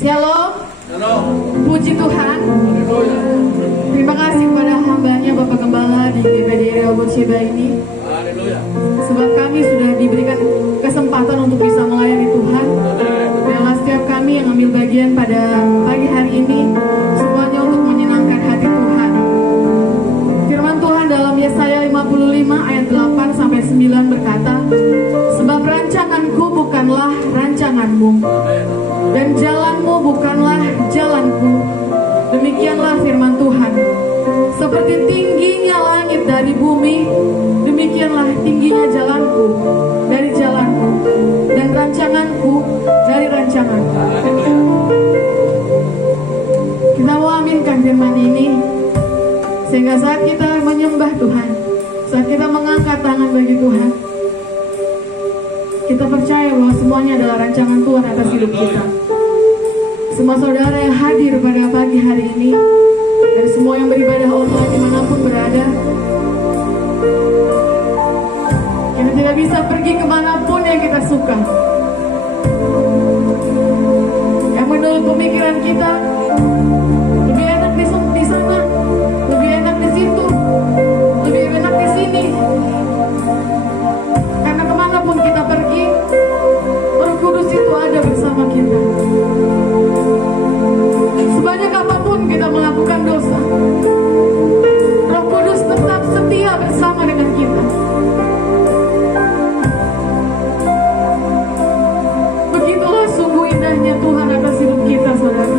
Shalom. Shalom. Puji Tuhan. Haleluya. Terima kasih kepada hambanya Bapak Gembala di GBD Rehoboth ini. Haleluya. Sebab kami sudah diberikan kesempatan untuk bisa melayani Tuhan. Biarlah setiap kami yang ambil bagian pada pagi hari ini semuanya untuk menyenangkan hati Tuhan. Firman Tuhan dalam Yesaya 55 ayat 8 sampai 9 berkata, sebab rancanganku bukanlah rancanganmu, dan jalanmu bukanlah jalanku. Demikianlah firman Tuhan. Seperti tingginya langit dari bumi, demikianlah tingginya jalanku dari jalanku, dan rancanganku dari rancanganku. Kita mau aminkan firman ini, sehingga saat kita menyembah Tuhan, saat kita mengangkat tangan bagi Tuhan, kita percaya bahwa semuanya adalah rancangan Tuhan atas hidup kita. Semua saudara yang hadir pada pagi hari ini, dan semua yang beribadah online dimanapun berada, kita tidak bisa pergi kemanapun yang kita suka. Yang menurut pemikiran kita, lebih enak di sana, lebih enak di situ, lebih enak di sini. Karena kemanapun kita pergi, Roh Kudus itu ada bersama kita. Sebanyak apapun kita melakukan dosa, Roh Kudus tetap setia bersama dengan kita. Begitulah sungguh indahnya Tuhan atas hidup kita, saudara.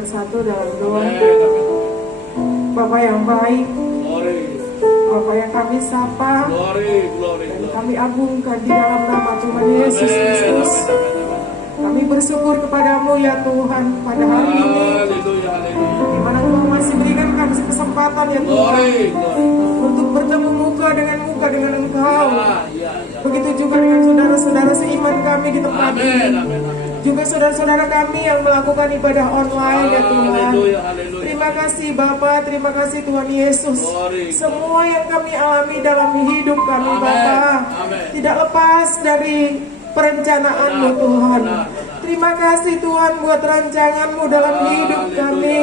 bersatu dalam doa. Bapa yang baik, Bapa yang kami sapa dan kami agungkan di dalam nama Tuhan Yesus Kristus. Kami bersyukur kepadamu ya Tuhan pada hari ini, di mana Engkau masih berikan kami kesempatan ya Tuhan untuk bertemu muka dengan Engkau. Begitu juga dengan saudara-saudara seiman kami di tempat ini, juga saudara-saudara kami yang melakukan ibadah online ya Tuhan. Terima kasih Bapa, terima kasih Tuhan Yesus. Semua yang kami alami dalam hidup kami Bapa tidak lepas dari perencanaan-Mu Tuhan. Terima kasih Tuhan buat rancangan-Mu dalam hidup kami.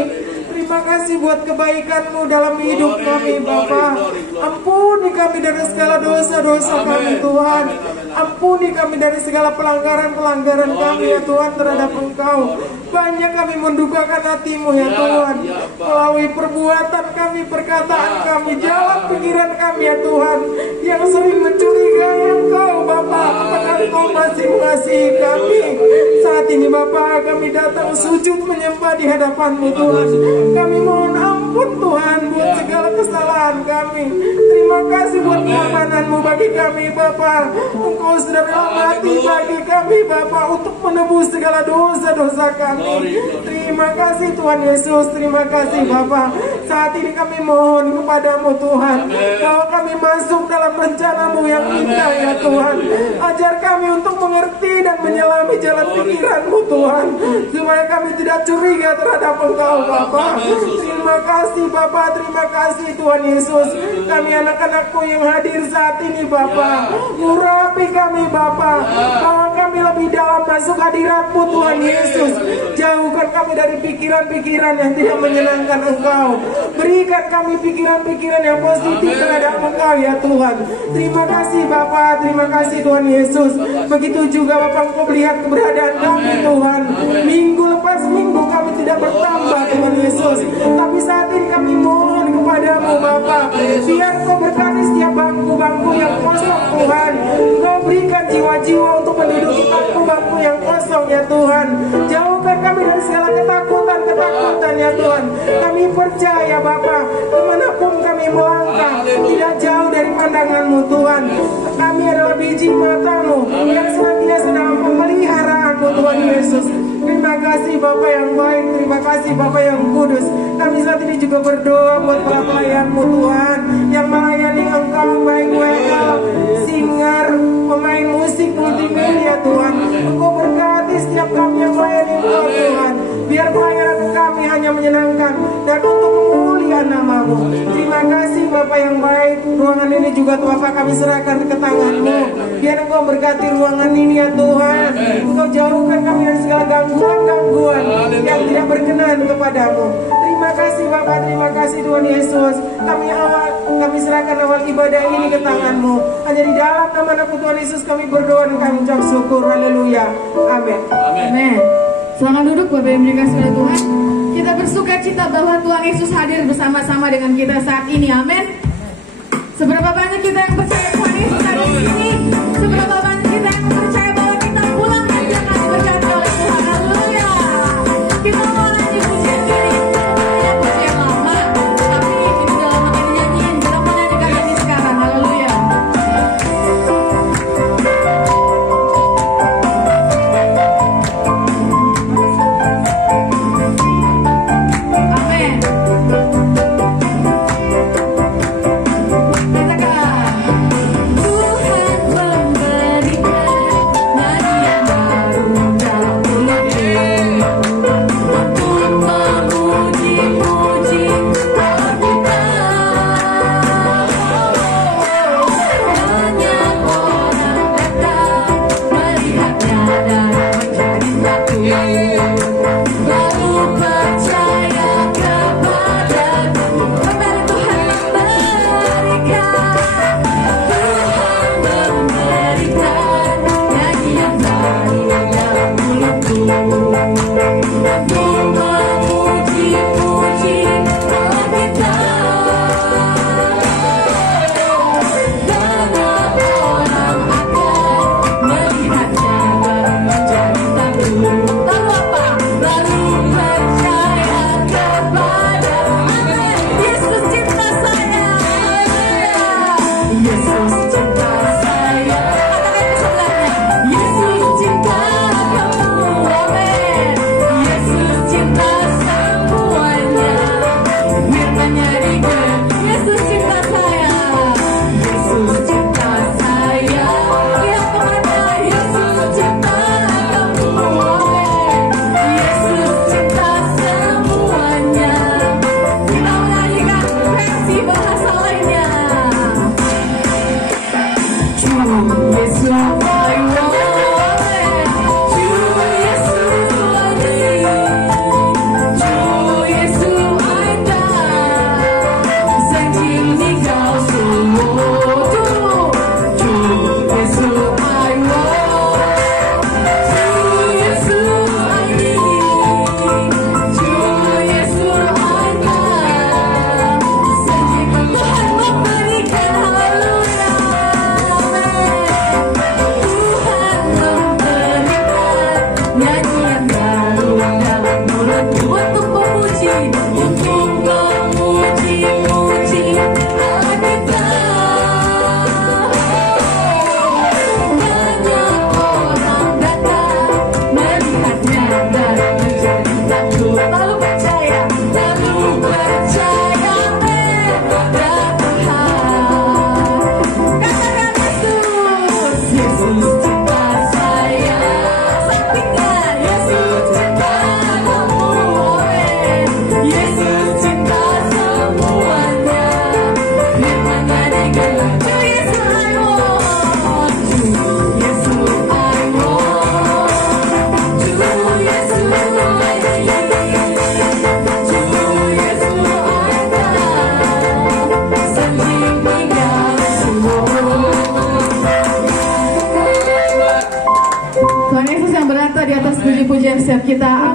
Terima kasih buat kebaikan-Mu dalam hidup kami Bapa. Ampuni kami dari segala dosa-dosa kami Tuhan. Ampuni kami dari segala pelanggaran-pelanggaran kami ya Tuhan terhadap Engkau. Banyak kami mendukakan hati-Mu ya Tuhan, melalui perbuatan kami, perkataan kami, jalan pikiran kami ya Tuhan, yang sering mencurigai Engkau Bapa. Apakah Engkau masih mengasihi kami? Saat ini Bapa, kami datang sujud menyembah di hadapan-Mu Tuhan. Kami mohon ampun Tuhan buat segala kesalahan kami. Terima kasih buat pengorbanan-Mu bagi kami Bapa. Engkau sudah rela mati bagi kami Bapa untuk menebus segala dosa-dosa kami. Terima kasih Tuhan Yesus. Terima kasih Bapa. Saat ini kami mohon kepadamu Tuhan, kalau kami masuk dalam rencana-Mu yang indah ya Tuhan, ajar kami untuk mengerti dan menyelami jalan pikiran-Mu Tuhan, supaya kami tidak curiga terhadap Engkau Bapa. Terima kasih Bapa, terima kasih Tuhan Yesus. Kami anak-anakmu yang hadir saat ini Bapa, urapi kami Bapa, bawa kami lebih dalam masuk hadirat-Mu Tuhan Yesus. Jauhkan kami dari pikiran-pikiran yang tidak menyenangkan Engkau. Berikan kami pikiran-pikiran yang positif terhadap Engkau ya Tuhan. Terima kasih Bapa, terima kasih Tuhan Yesus. Begitu juga Bapa, Engkau melihat keberadaan kami Tuhan. Minggu lepas minggu kami tidak bertambah Tuhan Yesus, tapi saat ini kami mohon kepadamu Bapa, biar Engkau berkati setiap bangku-bangku yang kosong Tuhan. Engkau berikan jiwa-jiwa untuk menduduki bangku-bangku yang kosong ya Tuhan. Jauhkan kami dari segala ketakutan ya Tuhan. Kami percaya Bapa, kemanapun kami melangkah, tidak jauh dari pandangan-Mu Tuhan. Kami adalah biji mata-Mu yang senantiasa dalam pemeliharaanmu Tuhan Yesus. Terima kasih Bapa yang baik, terima kasih Bapa yang kudus. Kami saat ini juga berdoa buat para pelayan-Mu Tuhan, yang melayani Engkau, baik WL, singer, pemain musik, multimedia Tuhan. Engkau berkati setiap kami yang melayani Engkau Tuhan, biar pelayanan kami hanya menyenangkan dan untuk kemuliaan nama-Mu. Terima kasih Bapa yang baik. Ruangan ini juga Bapa kami serahkan ke tangan-Mu, biar Engkau berkati ruangan ini ya Tuhan. Engkau jauhkan kami dari segala gangguan yang tidak berkenan kepadamu. Terima kasih Bapa, terima kasih Tuhan Yesus. Kami serahkan awal ibadah ini ke tangan-Mu. Hanya di dalam nama Tuhan Yesus kami berdoa dan kami ucap syukur. Haleluya. Amin. Amin. Selamat duduk Bapak yang dikasihi oleh Tuhan. Kita bersuka cita bahwa Tuhan Yesus hadir bersama-sama dengan kita saat ini. Amin. Seberapa banyak kita yang percaya Tuhan Yesus ada di sini? Seberapa banyak kita yang percaya bahwa kita pulang dan akan diberkati oleh Tuhan? Haleluya. Kita mau lanjut pujian ini, pujian lama, tapi ini udah lama kali nyanyiin. Kita mau nyanyikan ini sekarang. Haleluya. Amin. Katakan, Tuhan memberi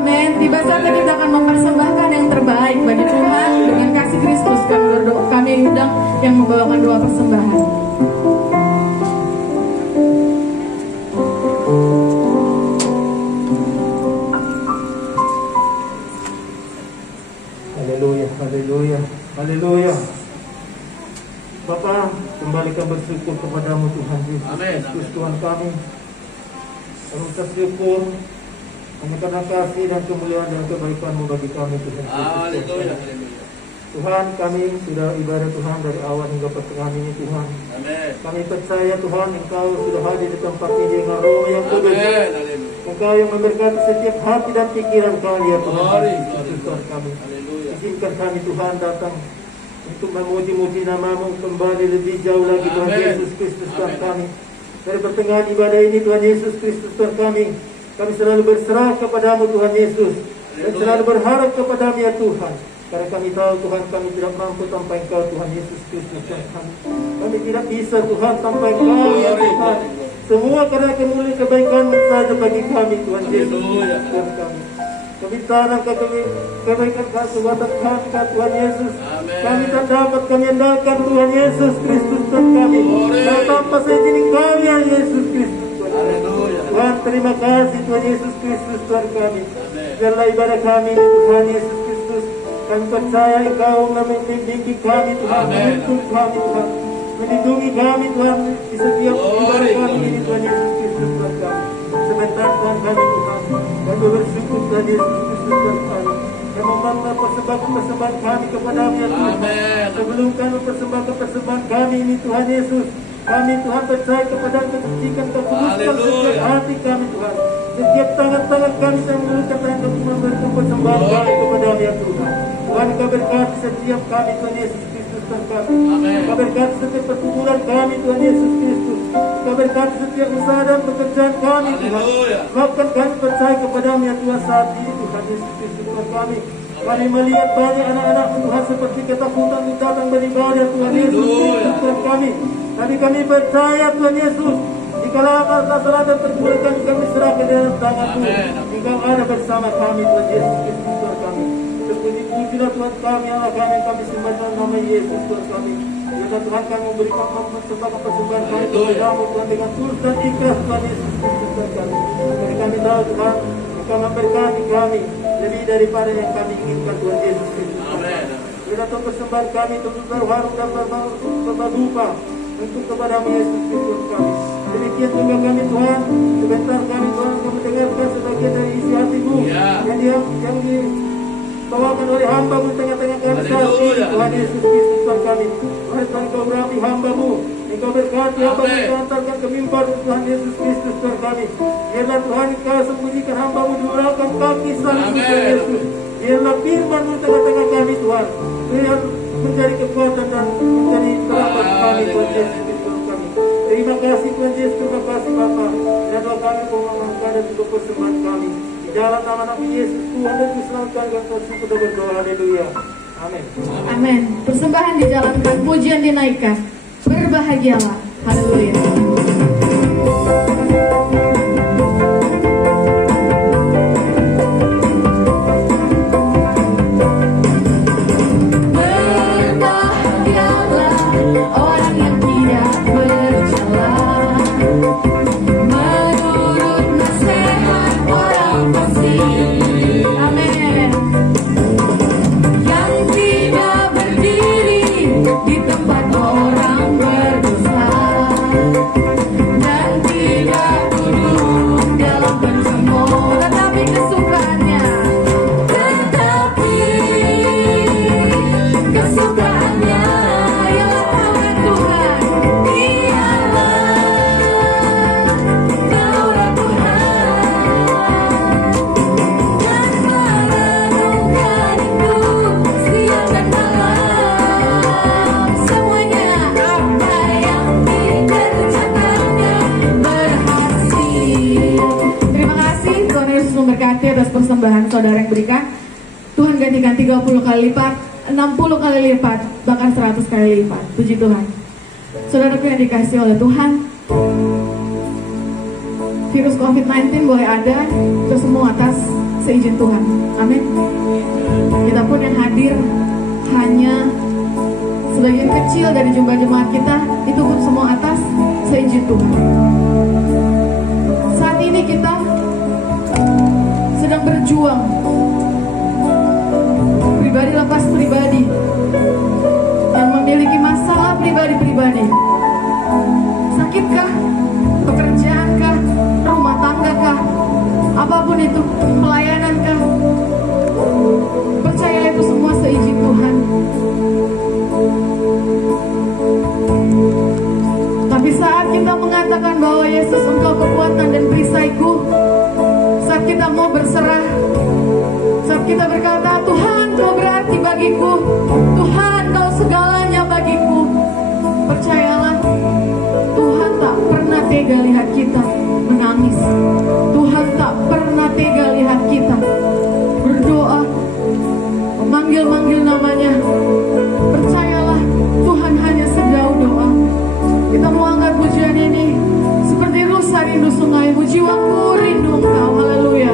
Amin. Tiba saatnya kita akan mempersembahkan yang terbaik bagi Tuhan dengan kasih Kristus. Kami berdoa, kami undang yang membawakan doa persembahan. Haleluya, haleluya, haleluya. Bapa, kembali kami bersyukur kepadamu Tuhan Yesus Kristus Tuhan kami. Kami bersyukur hanya karena kasih dan kemuliaan dan kebaikan-Mu bagi kami Tuhan Yesus. Tuhan, kami sudah ibadah Tuhan dari awal hingga pertengahan ini Tuhan. Amen. Kami percaya Tuhan Engkau sudah hadir di tempat ini dengan Roh yang kudus. Engkau yang memberkati setiap hati dan pikiran kami ya Tuhan Yesus Tuhan kami. Izinkan kami Tuhan datang untuk memuji-muji nama-Mu kembali lebih jauh lagi Tuhan Yesus Kristus Tuhan kami. Dari pertengahan ibadah ini Tuhan Yesus Kristus Tuhan kami selalu berserah kepadamu Tuhan Yesus dan selalu berharap kepadamu ya Tuhan. Karena kami tahu Tuhan kami tidak mampu tanpa Engkau Tuhan Yesus Kristus Tuhan kami. Kami tidak bisa Tuhan tanpa Engkau ya Tuhan. Semua karena kemuliaan kebaikan-Mu saja bagi kami Tuhan Yesus Kristus Tuhan kami. Kami tanam kebaikan kekuatan kami Tuhan Yesus. Kami tak dapat kami andalkan Tuhan Yesus Kristus Tuhan kami. Dan tanpa seizin Engkau ya Yesus Kristus Tuhan. Tuhan terima kasih Tuhan Yesus Kristus Tuhan kami. Biarlah ibadah kami Tuhan Yesus Kristus. Kami percaya Engkau membimbing kami Tuhan, menuntun kami Tuhan, melindungi kami Tuhan di setiap ibadah kami ini Tuhan Yesus Kristus Tuhan kami. Sebentar Tuhan kami Tuhan, kami bersyukur Tuhan Yesus Kristus Tuhan kami. Kami membawa persembahan kami kepada-Mu ya Tuhan. Sebelum kami persembahkan persembahan kami ini Tuhan Yesus, kami Tuhan percaya kepada kesucian kekuduskan setiap hati kami Tuhan. Setiap tangan-tangan kami yang mengulurkan tangan kami memberikan persembahan kami kepada-Mu ya Tuhan. Tuhan Engkau berkati setiap kami Tuhan Yesus Kristus Tuhan kami. Engkau berkati setiap pertumbuhan kami Tuhan Yesus Kristus. Engkau berkati setiap usaha dan pekerjaan kami Tuhan. Bahkan kami percaya kepada-Mu ya Tuhan saat ini Tuhan Yesus Kristus Tuhan kami. Kami melihat banyak anak-anak Tuhan seperti ketakutan untuk datang beribadah Tuhan Yesus Kristus Tuhan kami. Tapi kami percaya Tuhan Yesus, jikalau masalah dan pergulakan kami serahkan dalam tangan-Mu. Engkau ada bersama kami Tuhan Yesus Kristus Tuhan kami. Puji-pujilah Tuhan kami, Allah kami sembah dalam nama Yesus Tuhan kami. Ya Tuhan kami memberikan persembahan kami kepada-Mu Tuhan dengan tulus dan ikhlas Tuhan Yesus Kristus Tuhan kami. Jadi kami tahu Tuhan, Engkau memberkati kami lebih daripada yang kami inginkan Tuhan Yesus Kristus. Amin. Bila Tuhan persembahan kami tentu terharu dan berduka untuk kepada-Mu Yesus Kristus kami. Demikian juga kami Tuhan, sebentar kami Tuhan kami mendengarkan sebagian dari isi hati-Mu yang dibawakan oleh hamba-Mu tengah-tengah kami saat ini Tuhan Yesus Kristus Tuhan kami. Tuhan Engkau berapi hamba-Mu, Engkau berkati hamba-Mu, Engkau hantarkan ke mimbar Tuhan Yesus Kristus Tuhan kami. Biarlah Tuhan Engkau sembunyikan hamba-Mu diurangkan kaki salib Tuhan Yesus. Biarlah firman-Mu tengah-tengah kami Tuhan, biar menjadi kekuatan dan menjadi selamat kami Tuhan Yesus Kristus kami. Terima kasih Tuhan Yesus, terima kasih Bapa. Dan doa kami mengangkat dan juga persembahan kami. Di dalam nama Nabi Yesus Tuhan dan diselamatkan dan bersyukur dan berdoa. Haleluya. Amin. Amin. Persembahan dijalankan, pujian dinaikkan. Berbahagialah. Haleluya. Persembahan saudara yang berikan, Tuhan gantikan 30 kali lipat, 60 kali lipat, bahkan 100 kali lipat. Puji Tuhan. Saudaraku yang dikasih oleh Tuhan, virus COVID-19 boleh ada, itu semua atas seizin Tuhan. Amin. Kita pun yang hadir hanya sebagian kecil dari jumlah jemaat kita, itu pun semua atas seizin Tuhan. Saat ini kita sedang berjuang pribadi lepas pribadi, yang memiliki masalah pribadi-pribadi. Sakitkah? Pekerjaankah? Rumah tanggakah? Apapun itu, pelayanan-kah? Percayalah itu semua seizin Tuhan. Tapi saat kita mengatakan bahwa Yesus Engkau kekuatan dan perisaiku, saat kita mau berserah, saat kita berkata Tuhan Kau berarti bagiku, Tuhan Kau segalanya bagiku, percayalah Tuhan tak pernah tega lihat kita menangis. Tuhan tak pernah tega lihat kita berdoa, memanggil-manggil namanya. Percayalah Tuhan hanya sedau doa. Kita mau angkat pujian ini seperti rusa rindu sungaimu, jiwaku rindu Engkau. Haleluya.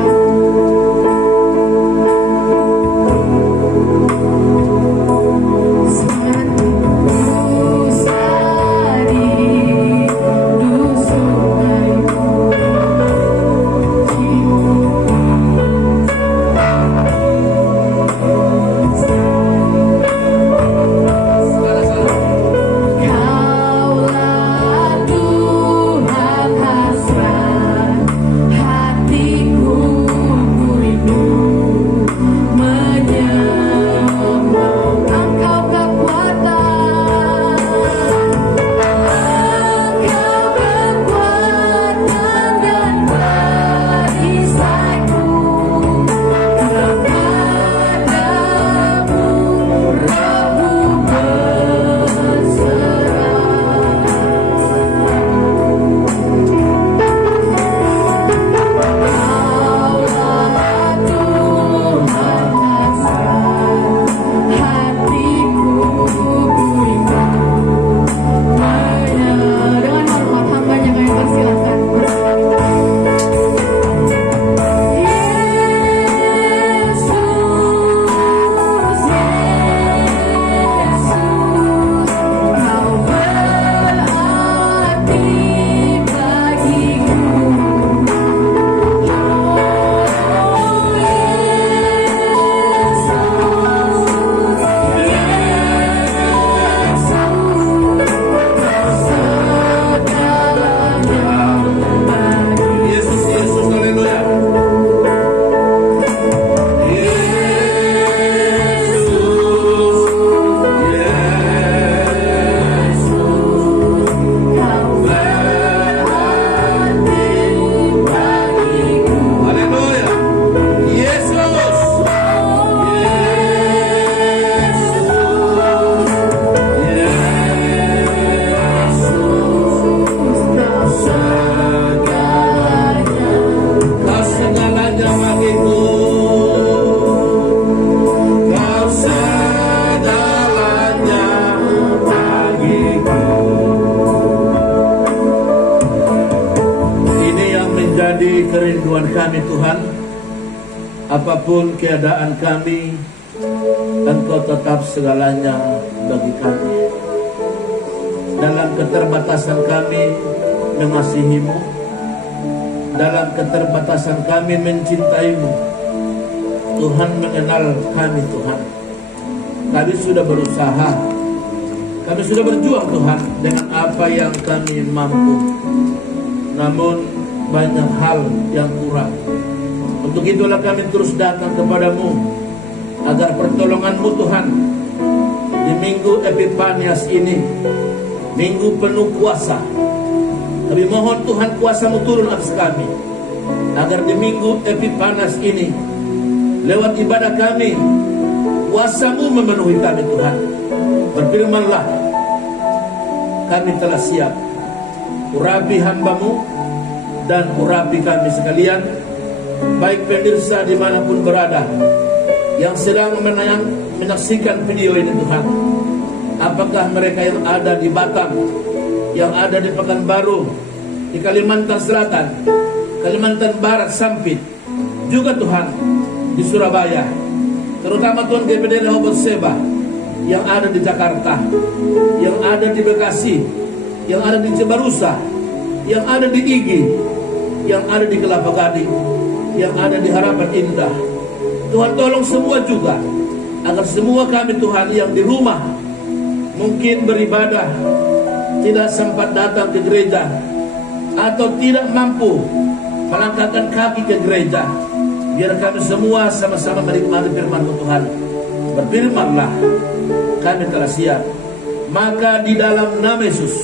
kami Tuhan, apapun keadaan kami, Engkau tetap segalanya bagi kami. Dalam keterbatasan kami mengasihi-Mu, dalam keterbatasan kami mencintai-Mu. Tuhan mengenal kami Tuhan. Kami sudah berusaha, kami sudah berjuang Tuhan dengan apa yang kami mampu. Namun banyak hal yang kurang. Untuk itulah kami terus datang kepadamu agar pertolongan-Mu Tuhan di minggu Epifanias ini, minggu penuh kuasa. Kami mohon Tuhan kuasa-Mu turun atas kami, agar di minggu Epifanias ini lewat ibadah kami, kuasa-Mu memenuhi kami Tuhan. Berfirman-Lah, kami telah siap. Urapi hamba-Mu dan urapi kami sekalian, baik pemirsa dimanapun berada yang sedang menyaksikan video ini Tuhan. Apakah mereka yang ada di Batam, yang ada di Pekanbaru, di Kalimantan Selatan, Kalimantan Barat, Sampit, juga Tuhan di Surabaya, terutama Tuhan GPD Rehoboth Seba yang ada di Jakarta, yang ada di Bekasi, yang ada di Cibarusa, yang ada di Igi, yang ada di Kelapa Gading, yang ada di Harapan Indah. Tuhan tolong semua juga, agar semua kami Tuhan yang di rumah mungkin beribadah, tidak sempat datang ke gereja, atau tidak mampu melangkahkan kaki ke gereja, biar kami semua sama-sama menikmati firman-Mu Tuhan. Berfirmanlah, kami telah siap. Maka di dalam nama Yesus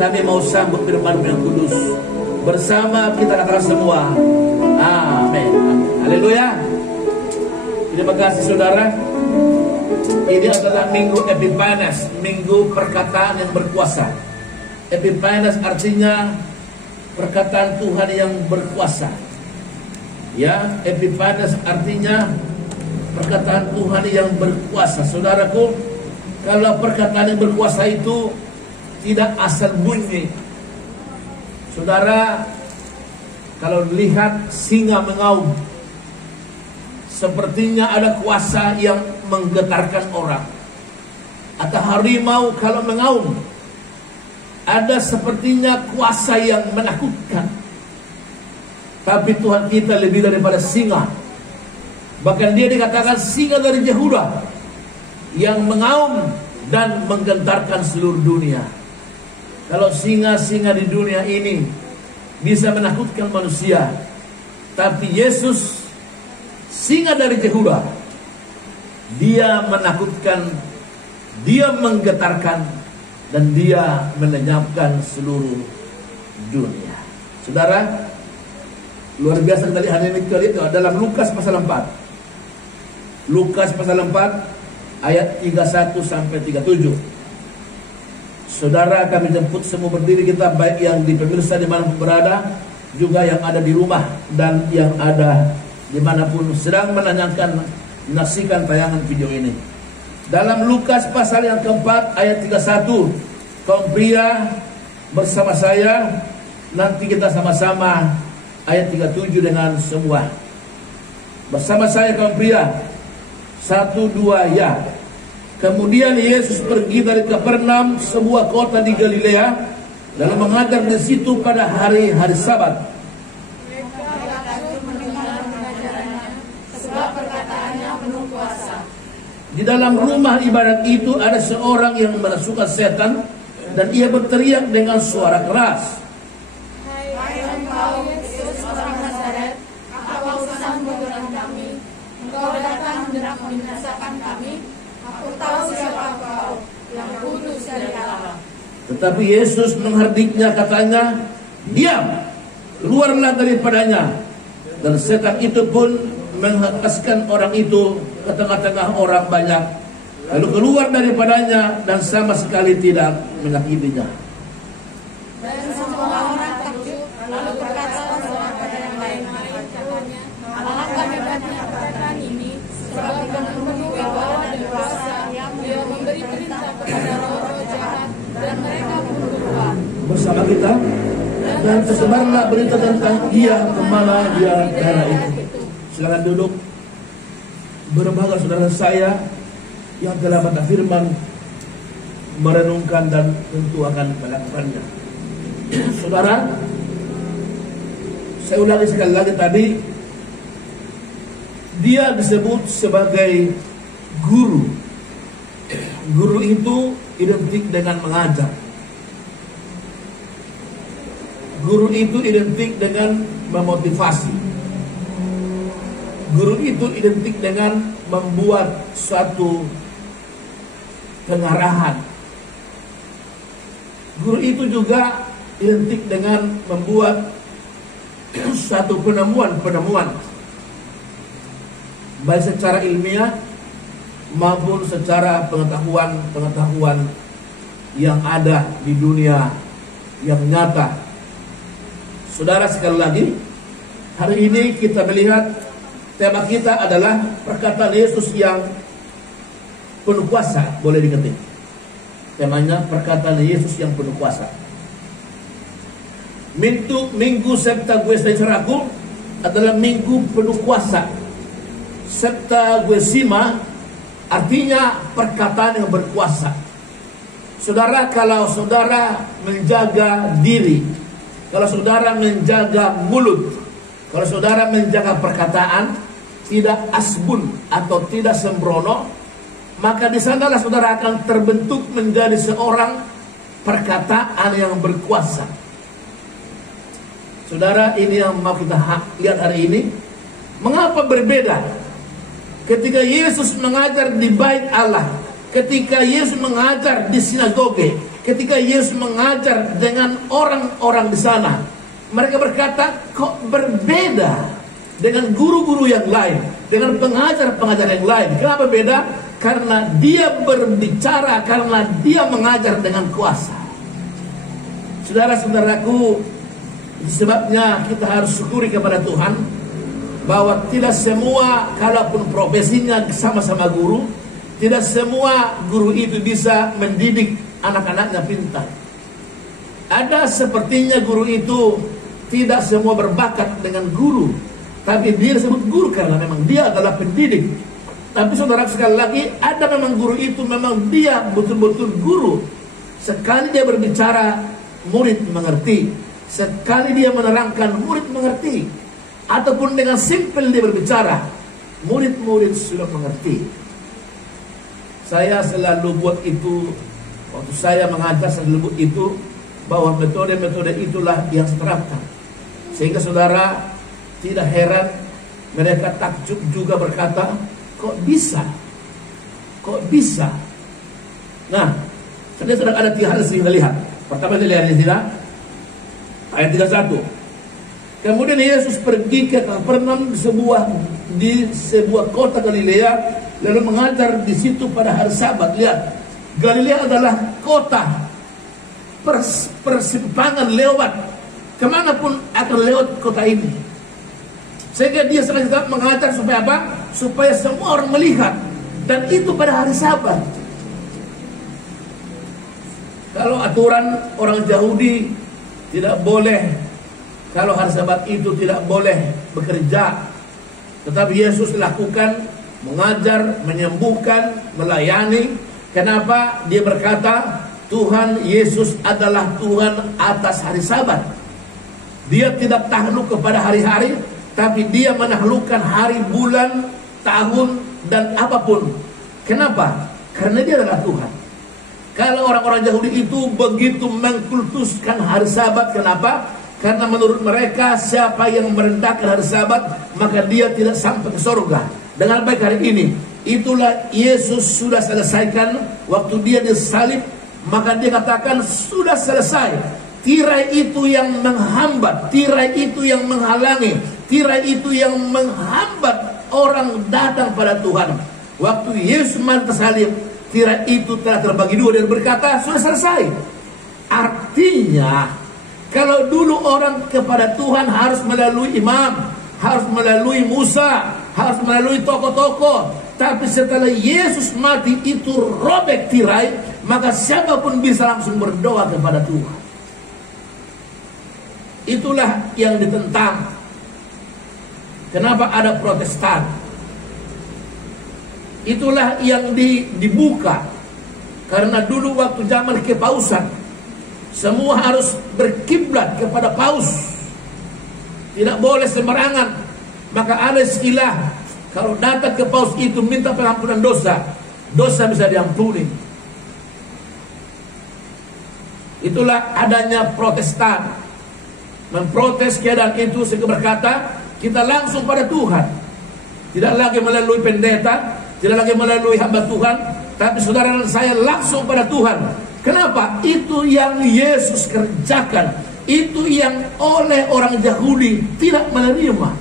kami mau sambut firman-Mu yang kudus. Bersama kita katakan semua, amin. Haleluya. Terima kasih saudara. Ini adalah minggu Epiphanes, minggu perkataan yang berkuasa. Epiphanes artinya perkataan Tuhan yang berkuasa. Ya, Epiphanes artinya perkataan Tuhan yang berkuasa. Saudaraku, kalau perkataan yang berkuasa itu tidak asal bunyi. Saudara, kalau lihat singa mengaum, sepertinya ada kuasa yang menggetarkan orang. Atau harimau kalau mengaum, ada sepertinya kuasa yang menakutkan. Tapi Tuhan kita lebih daripada singa. Bahkan dia dikatakan singa dari Yehuda yang mengaum dan menggentarkan seluruh dunia. Kalau singa-singa di dunia ini bisa menakutkan manusia, tapi Yesus, singa dari Yehuda, dia menakutkan, dia menggetarkan, dan dia melenyapkan seluruh dunia. Saudara, luar biasa kita lihat ini kali itu dalam Lukas pasal 4. Lukas pasal 4 ayat 31 sampai 37. Saudara, kami jemput semua berdiri kita, baik yang di pemirsa dimanapun berada, juga yang ada di rumah dan yang ada dimanapun sedang menyaksikan tayangan video ini. Dalam Lukas pasal yang keempat ayat 31, kaum pria bersama saya, nanti kita sama-sama ayat 37 dengan semua. Bersama saya kaum pria, 1, 2, ya. Kemudian Yesus pergi dari Kapernaum, sebuah kota di Galilea, lalu mengajar di situ pada hari-hari Sabat. Di dalam rumah ibadat itu ada seorang yang merasukan setan, dan ia berteriak dengan suara keras, "Hai engkau Yesus orang Nazaret, apa urusanmu dengan kami? Engkau datang hendak membinasakan kami? Aku tahu siapa engkau, yang kudus dari Allah." Tetapi Yesus menghardiknya, katanya, "Diam, keluarlah daripadanya." Dan setan itu pun menghempaskan orang itu ke tengah-tengah orang banyak, lalu keluar daripadanya dan sama sekali tidak menyakitinya. Dan semua orang takjub, lalu berkata seorang pada yang lain, katanya, "Alangkah hebatnya perkataan ini, sebab dengan penuh wibawa dan kuasa dia memberi perintah kepada roh-roh jahat, dan mereka pun keluar." Bersama kita, dan tersebarlah berita tentang dia kemana dia daerah itu. Silakan duduk. Berbahagia saudara saya yang telah baca firman, merenungkan dan tentu akan melakukannya. Saudara, saya ulangi sekali lagi tadi, dia disebut sebagai guru. Guru itu identik dengan mengajar. Guru itu identik dengan memotivasi. Guru itu identik dengan membuat suatu pengarahan. Guru itu juga identik dengan membuat suatu penemuan-penemuan, baik secara ilmiah maupun secara pengetahuan yang ada di dunia yang nyata. Saudara, sekali lagi, hari ini kita melihat tema kita adalah perkataan Yesus yang penuh kuasa. Boleh diketik. Temanya perkataan Yesus yang penuh kuasa. Minggu Septa gue Seraku adalah minggu penuh kuasa. Septuagesima artinya perkataan yang berkuasa. Saudara, kalau saudara menjaga diri, kalau saudara menjaga mulut, kalau saudara menjaga perkataan, tidak asbun atau tidak sembrono, maka di sanalah saudara akan terbentuk menjadi seorang perkataan yang berkuasa. Saudara, ini yang mau kita lihat hari ini. Mengapa berbeda ketika Yesus mengajar di bait Allah, ketika Yesus mengajar di sinagoge, ketika Yesus mengajar dengan orang-orang di sana? Mereka berkata, kok berbeda dengan guru-guru yang lain, dengan pengajar-pengajar yang lain. Kenapa beda? Karena dia berbicara, karena dia mengajar dengan kuasa. Saudara-saudaraku, sebabnya kita harus syukuri kepada Tuhan bahwa tidak semua, kalaupun profesinya sama-sama guru, tidak semua guru itu bisa mendidik anak-anaknya pintar. Ada sepertinya guru itu tidak semua berbakat dengan guru, tapi dia disebut guru karena memang dia adalah pendidik. Tapi saudara, sekali lagi, ada memang guru itu memang dia betul-betul guru. Sekali dia berbicara, murid mengerti. Sekali dia menerangkan, murid mengerti. Ataupun dengan simpel dia berbicara, murid-murid sudah mengerti. Saya selalu buat itu, waktu saya mengajar selalu buat itu, bahwa metode-metode itulah yang diterapkan. Sehingga saudara tidak heran, mereka takjub juga berkata, kok bisa? Kok bisa? Nah, tadi sudah ada 3 hal yang lihat. Pertama kita lihat di sini, ayat 31. Kemudian Yesus pergi ke Kapernaum di sebuah kota Galilea, lalu mengajar di situ pada hari Sabat. Lihat, Galilea adalah kota persimpangan lewat kemanapun akan lewat kota ini. Sehingga dia sengaja mengajar supaya apa? Supaya semua orang melihat. Dan itu pada hari Sabat. Kalau aturan orang Yahudi tidak boleh, kalau hari Sabat itu tidak boleh bekerja. Tetapi Yesus lakukan, mengajar, menyembuhkan, melayani. Kenapa? Dia berkata, Tuhan Yesus adalah Tuhan atas hari Sabat. Dia tidak takluk kepada hari-hari, tapi dia menaklukkan hari, bulan, tahun, dan apapun. Kenapa? Karena dia adalah Tuhan. Kalau orang-orang Yahudi itu begitu mengkultuskan hari Sabat, kenapa? Karena menurut mereka siapa yang merendahkan hari Sabat, maka dia tidak sampai ke surga. Dengan baik hari ini, itulah Yesus sudah selesaikan waktu dia disalib, maka dia katakan sudah selesai. Tirai itu yang menghambat, tirai itu yang menghalangi, tirai itu yang menghambat orang datang pada Tuhan. Waktu Yesus mati salib, tirai itu telah terbagi 2 dan berkata sudah selesai. Artinya, kalau dulu orang kepada Tuhan harus melalui imam, harus melalui Musa, harus melalui tokoh-tokoh, tapi setelah Yesus mati itu robek tirai, maka siapapun bisa langsung berdoa kepada Tuhan. Itulah yang ditentang. Kenapa ada Protestan? Itulah yang dibuka. Karena dulu waktu zaman kepausan, semua harus berkiblat kepada paus. Tidak boleh sembarangan. Maka ada istilah, kalau datang ke paus itu minta pengampunan dosa, dosa bisa diampuni. Itulah adanya Protestan. Memprotes keadaan itu sehingga berkata, kita langsung pada Tuhan. Tidak lagi melalui pendeta, tidak lagi melalui hamba Tuhan, tapi saudara dan saya langsung pada Tuhan. Kenapa? Itu yang Yesus kerjakan. Itu yang oleh orang Yahudi tidak menerima.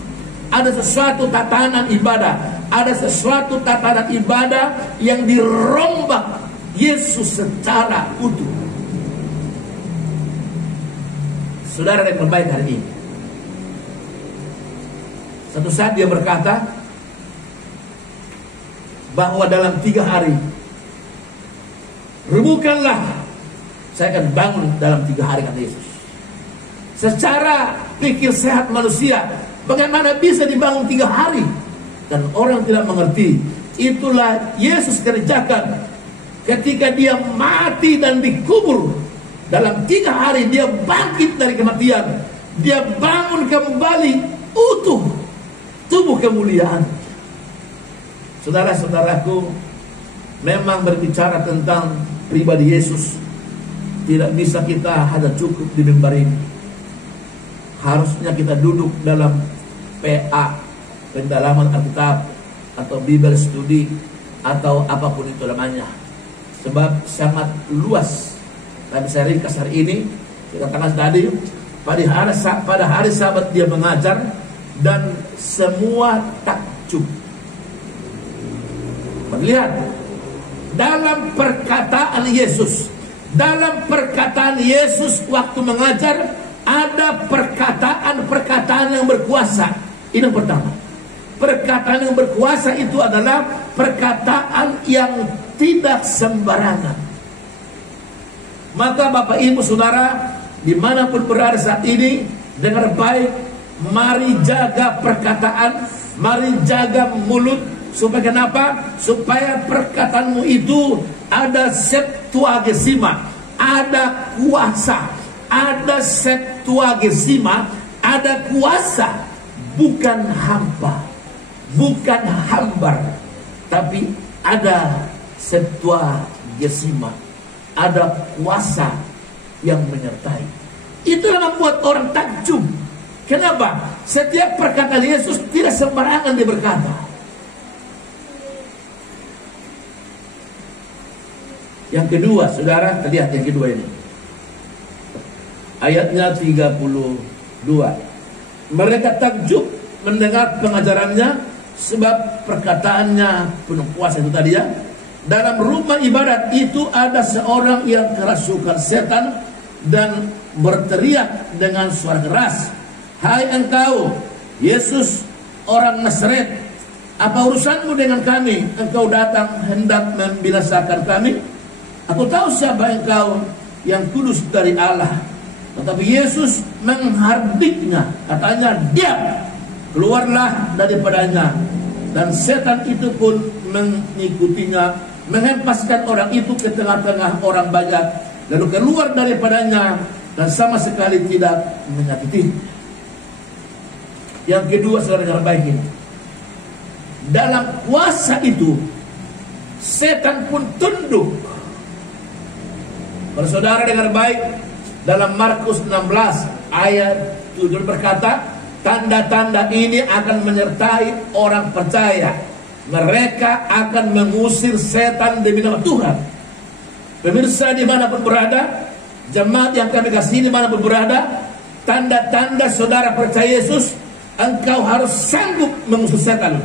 Ada sesuatu tatanan ibadah, ada sesuatu tatanan ibadah yang dirombak Yesus secara utuh. Saudara yang berbaik hari ini, satu saat dia berkata bahwa dalam 3 hari, rebukanlah, saya akan bangun dalam 3 hari, kata Yesus. Secara pikir sehat manusia, bagaimana bisa dibangun 3 hari? dan orang tidak mengerti. Itulah Yesus kerjakan ketika dia mati dan dikubur. Dalam 3 hari dia bangkit dari kematian. Dia bangun kembali utuh tubuh kemuliaan. Saudara-saudaraku, memang berbicara tentang pribadi Yesus tidak bisa kita hanya cukup di mimbar ini. Harusnya kita duduk dalam PA, pendalaman Alkitab, atau Bible Study, atau apapun itu namanya. Sebab sangat luas. Tapi saya ringkas hari ini, kita katakan tadi, pada hari Sabat dia mengajar, dan semua takjub. Melihat dalam perkataan Yesus, waktu mengajar, ada perkataan yang berkuasa. Ini yang pertama. Perkataan yang berkuasa itu adalah perkataan yang tidak sembarangan. Maka Bapak Ibu Saudara, dimanapun berada saat ini, dengar baik, mari jaga perkataan, mari jaga mulut. Supaya kenapa? Supaya perkataanmu itu ada Septuagesima, ada kuasa, ada Septuagesima, ada kuasa, bukan hampa, bukan hambar, tapi ada Septuagesima, ada kuasa yang menyertai. Itulah membuat orang takjub. Kenapa? Setiap perkataan Yesus tidak sembarangan dia berkata. Yang kedua, saudara, lihat yang kedua ini. Ayatnya 32. Mereka takjub mendengar pengajarannya, sebab perkataannya penuh kuasa itu tadi ya. Dalam rumah ibadat itu ada seorang yang kerasukan setan dan berteriak dengan suara keras, "Hai engkau, Yesus orang Nazaret, apa urusanmu dengan kami? Engkau datang hendak membinasakan kami? Aku tahu siapa engkau, yang kudus dari Allah." Tetapi Yesus menghardiknya, katanya, "Diam, keluarlah daripadanya." Dan setan itu pun mengikutinya, menghempaskan orang itu ke tengah-tengah orang banyak, lalu keluar daripadanya dan sama sekali tidak menyakiti. Yang kedua, saudara yang baik ini, dalam kuasa itu setan pun tunduk. Kalau saudara dengar baik, dalam Markus 16 ayat 7 berkata, tanda-tanda ini akan menyertai orang percaya. Mereka akan mengusir setan demi nama Tuhan. Pemirsa dimanapun berada, jemaat yang kami kasih dimanapun berada, tanda-tanda saudara percaya Yesus, engkau harus sanggup mengusir setan.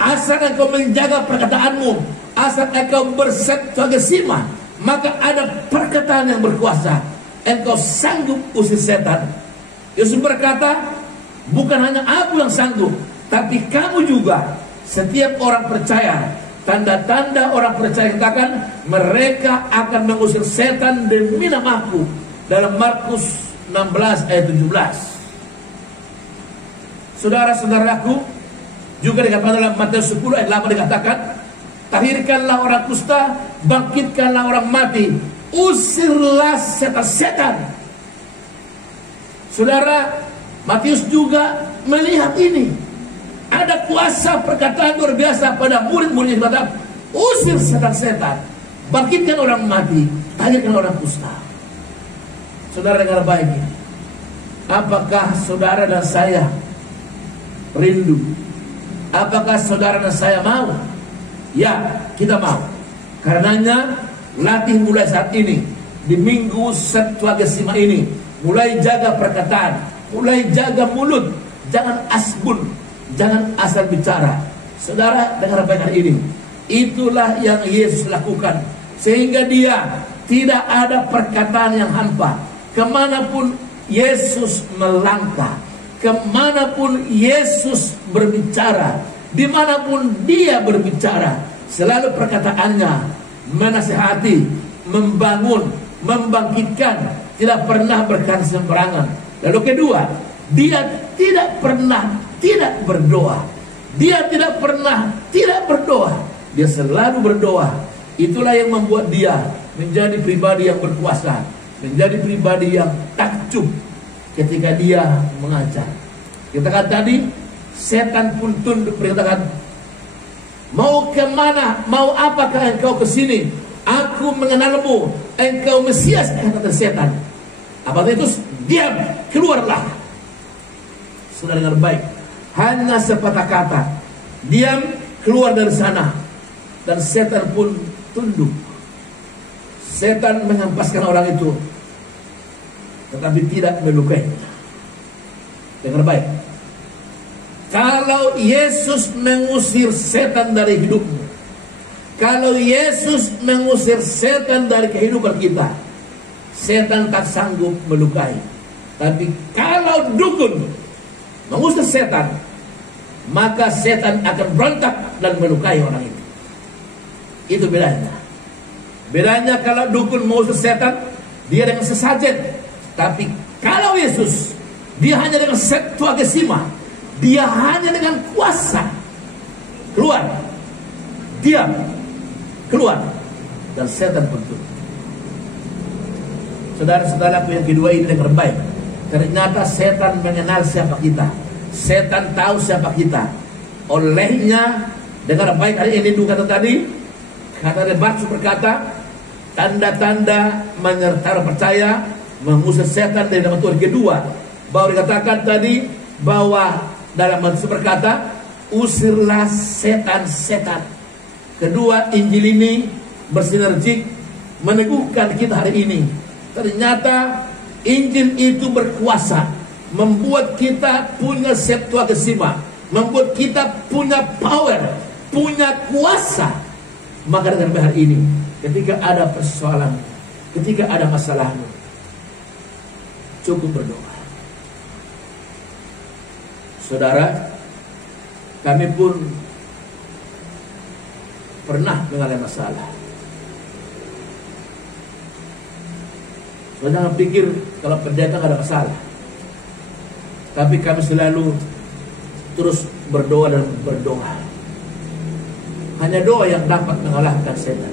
Asal engkau menjaga perkataanmu, asal engkau berseptuagesima, maka ada perkataan yang berkuasa, engkau sanggup usir setan. Yesus berkata, bukan hanya aku yang sanggup, tapi kamu juga. Setiap orang percaya, tanda-tanda orang percaya katakan, mereka akan mengusir setan demi namaku. Dalam Markus 16 ayat 17. Saudara-saudaraku, juga dikatakan dalam Matius 10 ayat 8 dikatakan, tahirkanlah orang kusta, bangkitkanlah orang mati, usirlah setan-setan. Saudara, Matius juga melihat ini. Ada kuasa perkataan luar biasa pada murid-muridnya, berkata, usir setan-setan, bangkitkan orang mati, tahirkan orang kusta. Saudara dengar baik ini. Apakah saudara dan saya rindu? Apakah saudara dan saya mau? Ya, kita mau. Karenanya latih mulai saat ini, di minggu Septuagesima ini, mulai jaga perkataan, mulai jaga mulut, jangan asbun, jangan asal bicara. Saudara dengar baik hari ini. Itulah yang Yesus lakukan, sehingga dia tidak ada perkataan yang hampa. Kemanapun Yesus melangkah, kemanapun Yesus berbicara, dimanapun dia berbicara, selalu perkataannya menasihati, membangun, membangkitkan, tidak pernah berkata sembarangan. Lalu kedua, dia tidak pernah tidak berdoa. Dia tidak pernah tidak berdoa. Dia selalu berdoa. Itulah yang membuat dia menjadi pribadi yang berkuasa, menjadi pribadi yang takjub ketika dia mengajar. Kita katakan tadi, setan pun tunduk, berkatakan, mau kemana, mau apakah engkau ke sini? Aku mengenalmu, engkau Mesias, kata setan. Apa itu? Diam, keluarlah. Sudah dengar baik. Hanya sepatah kata, diam, keluar dari sana. Dan setan pun tunduk. Setan menghempaskan orang itu, tetapi tidak melukainya. Dengar baik. Kalau Yesus mengusir setan dari hidupmu, kalau Yesus mengusir setan dari kehidupan kita, setan tak sanggup melukai. Tapi kalau dukun mengusir setan, maka setan akan berontak dan melukai orang itu. Itu bedanya. Bedanya kalau dukun mengusir setan, dia dengan sesajen. Tapi kalau Yesus, dia hanya dengan Septuagesima, dia hanya dengan kuasa. Keluar, diam, keluar, dan setan pun tunduk. Saudara-saudaraku yang kedua ini dengar baik. Ternyata setan mengenal siapa kita. Setan tahu siapa kita. Olehnya, dengar baik hari ini dua kata tadi. Kata Rebatsu berkata, tanda-tanda menyertai percaya mengusir setan dari nama Tuhan. Kedua, bahwa dikatakan tadi bahwa dalam Matius berkata, usirlah setan-setan. Kedua, Injil ini bersinergi meneguhkan kita hari ini. Ternyata Injil itu berkuasa, membuat kita punya Septuagesima, membuat kita punya power, punya kuasa. Maka dengan hari ini, ketika ada persoalan, ketika ada masalahmu, cukup berdoa. Saudara, kami pun pernah mengalami masalah. Jangan pikir kalau pendeta nggak ada masalah. Tapi kami selalu terus berdoa dan berdoa. Hanya doa yang dapat mengalahkan setan.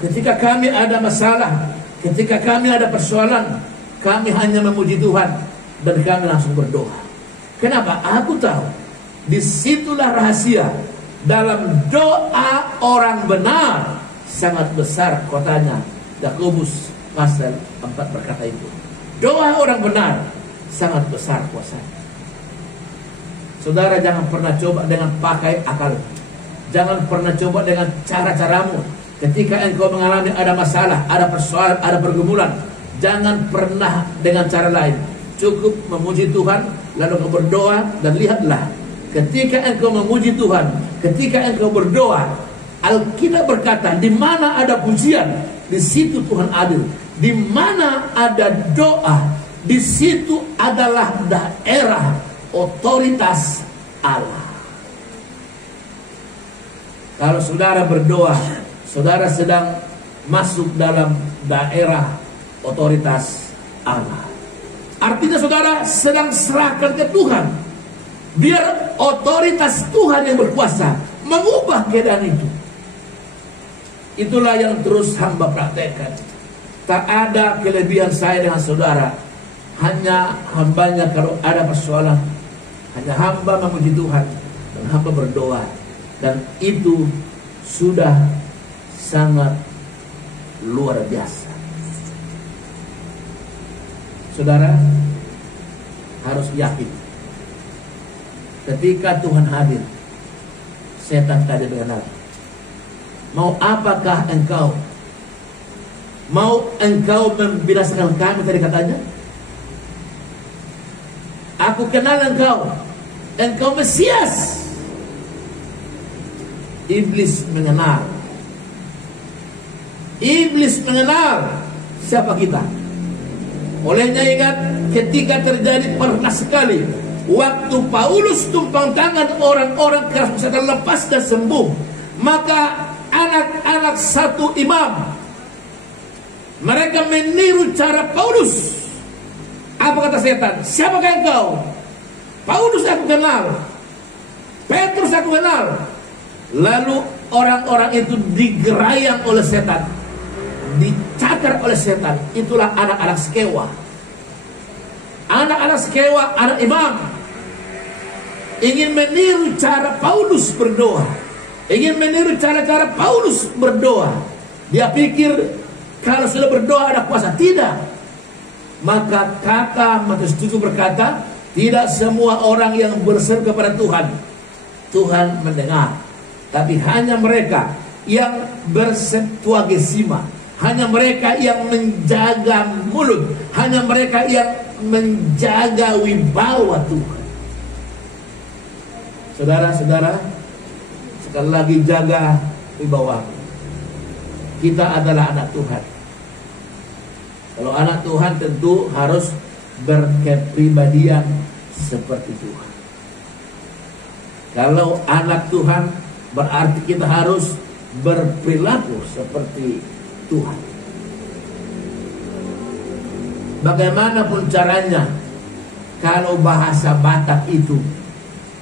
Ketika kami ada masalah, ketika kami ada persoalan, kami hanya memuji Tuhan dan kami langsung berdoa. Kenapa? Aku tahu disitulah rahasia. Dalam doa orang benar sangat besar kotanya. Yakobus pasal 4 berkata itu. Doa orang benar sangat besar kuasanya. Saudara, jangan pernah coba dengan pakai akal. Jangan pernah coba dengan cara-caramu. Ketika engkau mengalami ada masalah, ada persoalan, ada pergumulan, jangan pernah dengan cara lain. Cukup memuji Tuhan, lalu engkau berdoa, dan lihatlah, ketika engkau memuji Tuhan, ketika engkau berdoa, Alkitab berkata, di mana ada pujian, di situ Tuhan adil. Di mana ada doa, di situ adalah daerah otoritas Allah. Kalau saudara berdoa, saudara sedang masuk dalam daerah otoritas Allah. Artinya saudara sedang serahkan ke Tuhan. Biar otoritas Tuhan yang berkuasa mengubah keadaan itu. Itulah yang terus hamba praktekkan. Tak ada kelebihan saya dengan saudara. Hanya hambanya kalau ada persoalan, hanya hamba memuji Tuhan dan hamba berdoa. Dan itu sudah sangat luar biasa. Saudara harus yakin, ketika Tuhan hadir, setan tak ada dengan Allah. Mau apakah engkau? Mau engkau membinasakan kami tadi katanya? Aku kenal engkau. Engkau Mesias. Iblis mengenal. Iblis mengenal siapa kita. Olehnya ingat, ketika terjadi pernah sekali waktu Paulus tumpang tangan orang-orang keras setan lepas dan sembuh, maka anak-anak satu imam mereka meniru cara Paulus. Apa kata setan? Siapakah engkau? Paulus aku kenal. Petrus aku kenal. Lalu orang-orang itu digerayang oleh setan, dicakar oleh setan. Itulah anak-anak Skewa. Anak-anak Skewa, anak imam, ingin meniru cara Paulus berdoa, ingin meniru cara-cara Paulus berdoa. Dia pikir kalau sudah berdoa ada kuasa. Tidak. Maka kata Matius 7 berkata, tidak semua orang yang berseru kepada Tuhan mendengar, tapi hanya mereka yang berseptuagesima, hanya mereka yang menjaga mulut, hanya mereka yang menjaga wibawa Tuhan. Saudara-saudara, sekali lagi jaga wibawa. Kita adalah anak Tuhan. Kalau anak Tuhan tentu harus berkepribadian seperti Tuhan. Kalau anak Tuhan berarti kita harus berperilaku seperti Tuhan. Bagaimanapun caranya, kalau bahasa Batak itu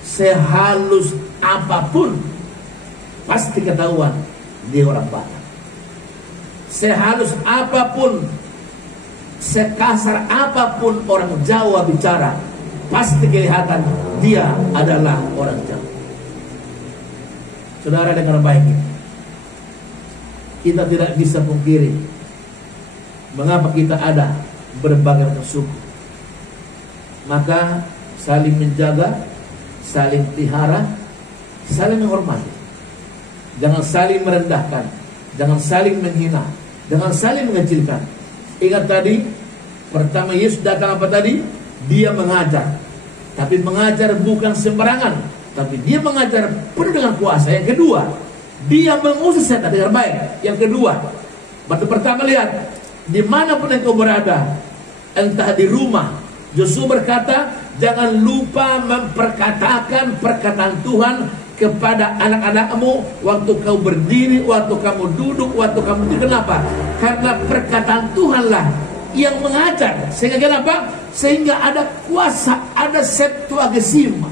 sehalus apapun, pasti ketahuan dia orang Batak. Sehalus apapun, sekasar apapun orang Jawa bicara, pasti kelihatan dia adalah orang Jawa. Saudara dengar baik, kita tidak bisa pungkiri mengapa kita ada berbagai suku. Maka saling menjaga, saling pelihara, saling menghormati. Jangan saling merendahkan, jangan saling menghina, jangan saling mengecilkan. Ingat tadi, pertama Yesus datang apa tadi? Dia mengajar. Tapi mengajar bukan sembarangan, tapi dia mengajar penuh dengan kuasa. Yang kedua, dia mengusir setan dengan baik. Yang kedua, waktu pertama lihat, dimanapun engkau berada, entah di rumah, Yosua berkata, jangan lupa memperkatakan perkataan Tuhan kepada anak-anakmu waktu kau berdiri, waktu kamu duduk, waktu kamu tidur. Kenapa? Karena perkataan Tuhanlah yang mengajar. Sehingga kenapa? Sehingga ada kuasa, ada septuagesima.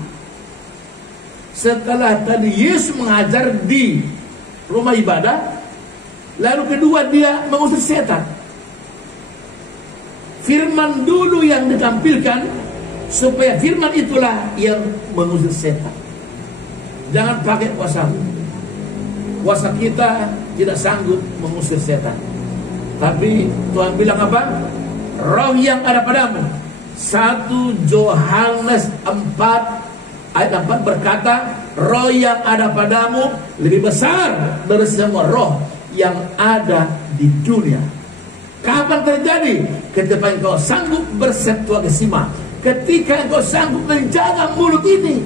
Setelah tadi Yesus mengajar di rumah ibadah, lalu kedua dia mengusir setan. Firman dulu yang ditampilkan, supaya firman itulah yang mengusir setan. Jangan pakai kuasamu. Kuasa kita tidak sanggup mengusir setan. Tapi Tuhan bilang apa? Roh yang ada padamu. 1 Yohanes 4 ayat 4 berkata, roh yang ada padamu lebih besar dari semua roh yang ada di dunia. Kapan terjadi? Ketika engkau sanggup berseptuagesima, ketika engkau sanggup menjaga mulut ini,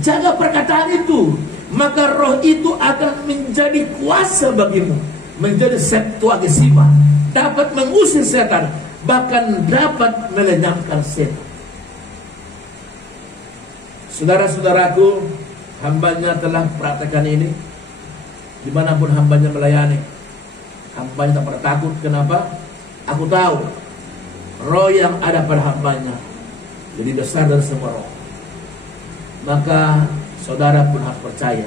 jaga perkataan itu, maka roh itu akan menjadi kuasa bagimu, menjadi septuagesima, dapat mengusir setan, bahkan dapat melenyapkan setan. Saudara-saudaraku, hambanya telah praktekkan ini dimanapun hambanya melayani. Hambanya tak pernah takut. Kenapa? Aku tahu roh yang ada pada hambanya lebih besar dari semua roh. Maka saudara pun harus percaya.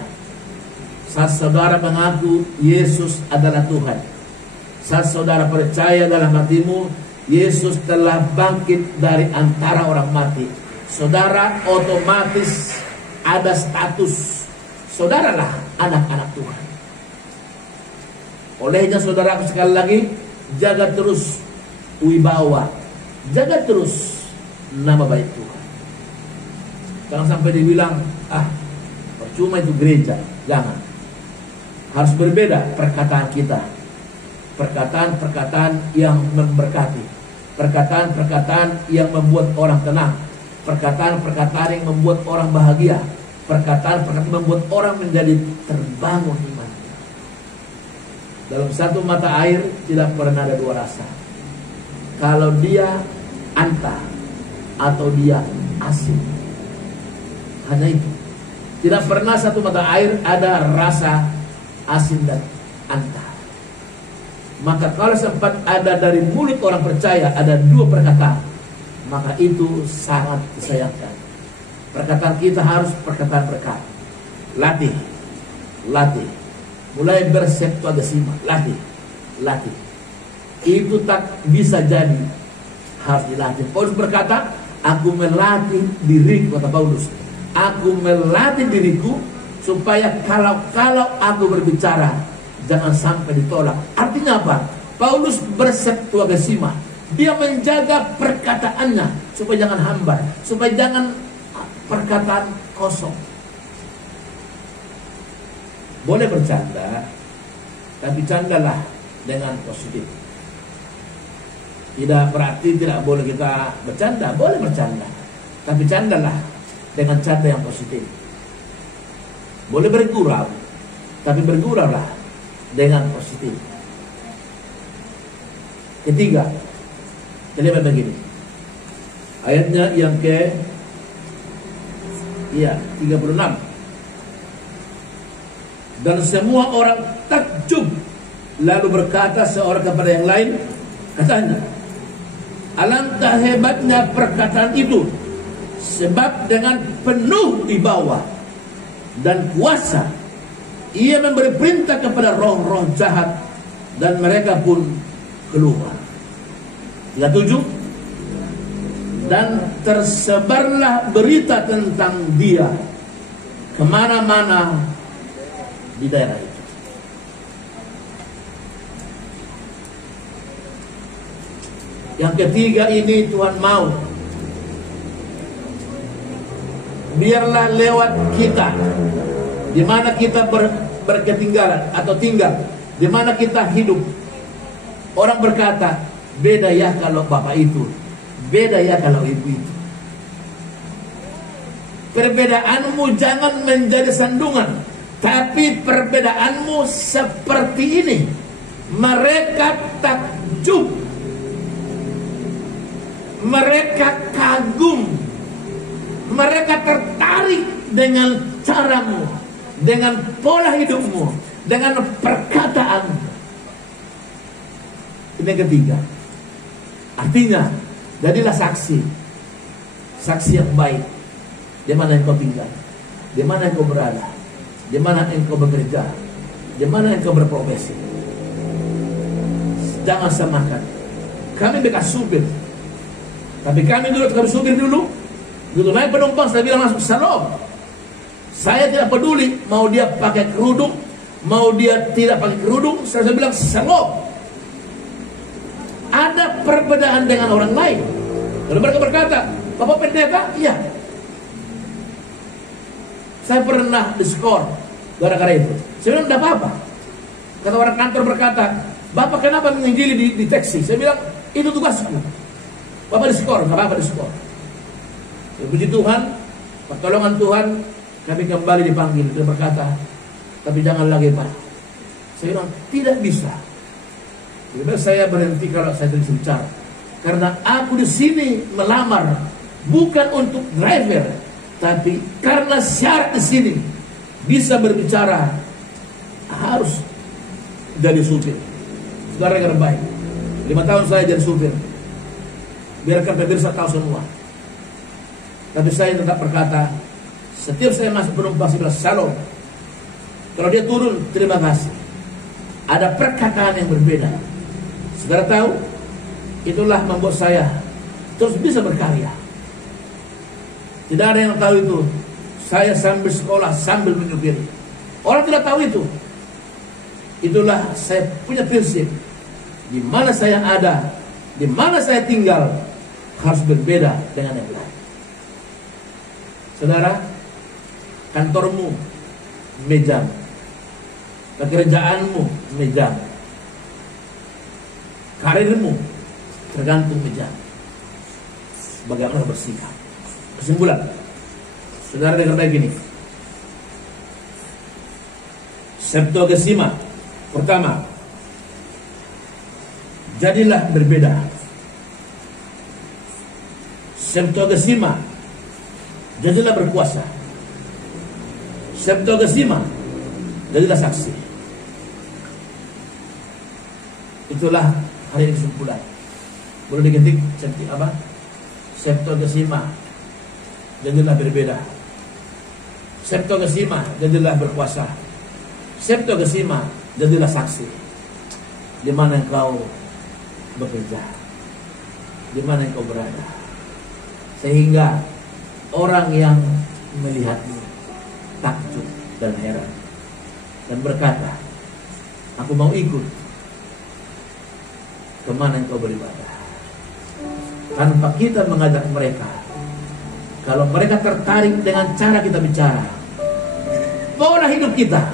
Saat saudara mengaku Yesus adalah Tuhan, saat saudara percaya dalam hatimu Yesus telah bangkit dari antara orang mati, saudara otomatis ada status, saudaralah anak-anak Tuhan. Olehnya saudara, sekali lagi, jaga terus wibawa, jaga terus nama baik Tuhan. Jangan sampai dibilang, percuma itu gereja. Jangan. Harus berbeda perkataan kita. Perkataan-perkataan yang memberkati, perkataan-perkataan yang membuat orang tenang, perkataan-perkataan yang membuat orang bahagia, perkataan-perkataan yang membuat orang menjadi terbangun iman. Dalam satu mata air tidak pernah ada dua rasa. Kalau dia anta atau dia asin, hanya itu. Tidak pernah satu mata air ada rasa asin dan anta. Maka kalau sempat ada dari mulut orang percaya ada dua perkataan, maka itu sangat disayangkan. Perkataan kita harus perkataan berkat. Latih. Mulai berseptuagesima, latih. Itu tak bisa jadi, harus dilatih. Paulus berkata, aku melatih diriku, kata Paulus. Aku melatih diriku supaya kalau aku berbicara jangan sampai ditolak. Artinya apa? Paulus berseptuagesima. Dia menjaga perkataannya supaya jangan hambar, supaya jangan perkataan kosong. Boleh bercanda, tapi candalah dengan positif. Tidak berarti tidak boleh kita bercanda, boleh bercanda, tapi candalah dengan canda yang positif. Boleh bergurau, tapi berguraulah dengan positif. Ketiga, kelima begini. Ayatnya yang ke 36. Dan semua orang takjub, lalu berkata seorang kepada yang lain, katanya, alangkah hebatnya perkataan itu, sebab dengan penuh wibawa dan kuasa ia memberi perintah kepada roh-roh jahat, dan mereka pun keluar. 37. Dan tersebarlah berita tentang dia kemana-mana di daerah itu. Yang ketiga ini Tuhan mau, biarlah lewat kita, di mana kita berketinggalan atau tinggal, di mana kita hidup, orang berkata, beda ya kalau bapak itu, beda ya kalau ibu itu. Perbedaanmu jangan menjadi sandungan, tapi perbedaanmu seperti ini. Mereka takjub, mereka kagum, mereka tertarik dengan caramu, dengan pola hidupmu, dengan perkataanmu. Ini yang ketiga. Artinya, jadilah saksi yang baik. Di mana engkau tinggal, di mana engkau berada, di mana engkau bekerja, di mana engkau berprofesi. Jangan samakan. Kami bekas supir, tapi kami supir dulu. Begitu naik penumpang, saya bilang langsung salam. Saya tidak peduli mau dia pakai kerudung, mau dia tidak pakai kerudung, saya bilang salam. Ada perbedaan dengan orang lain. Kalau mereka berkata, Bapak pendeta, iya. Saya pernah diskor gara-gara itu. Saya bilang, tidak apa-apa. Kata orang kantor berkata, Bapak kenapa menginjili di taksi? Saya bilang, itu tugasku. Bapak diskor, nggak apa-apa diskor. Ya, puji Tuhan, pertolongan Tuhan, kami kembali dipanggil. Dia berkata, tapi jangan lagi Pak. Saya bilang, tidak bisa. Jadi saya berhenti kalau saya tidak bicara. Karena aku di sini melamar bukan untuk driver, tapi karena syarat di sini bisa berbicara harus jadi supir. Saudara yang baik, 5 tahun saya jadi supir. Biarkan pemirsa tahu semua. Tapi saya tetap berkata, setiap saya masuk penumpang saya bilang salam. Kalau dia turun, terima kasih. Ada perkataan yang berbeda. Saudara tahu, itulah membuat saya terus bisa berkarya. Tidak ada yang tahu itu. Saya sambil sekolah, sambil menyupiri. Orang tidak tahu itu. Itulah saya punya prinsip. Di mana saya ada, di mana saya tinggal, harus berbeda dengan yang lain. Saudara, kantormu meja, pekerjaanmu meja, karirmu tergantung meja. Bagaimana bersikap. Kesimpulan, saudara dengar baik ini. Septuagesima, pertama, jadilah berbeda. Septuagesima, jadilah berkuasa. Septuagesima, jadilah saksi. Itulah hari ini kesimpulan. Boleh diketik apa? Septuagesima. jadilah berbeda. Septuagesima, jadilah berkuasa. Septuagesima, jadilah saksi. Di mana engkau bekerja, di mana engkau berada, sehingga orang yang melihatmu takjub dan heran dan berkata, aku mau ikut kemana engkau beribadah. Tanpa kita mengajak mereka, kalau mereka tertarik dengan cara kita bicara, pola hidup kita,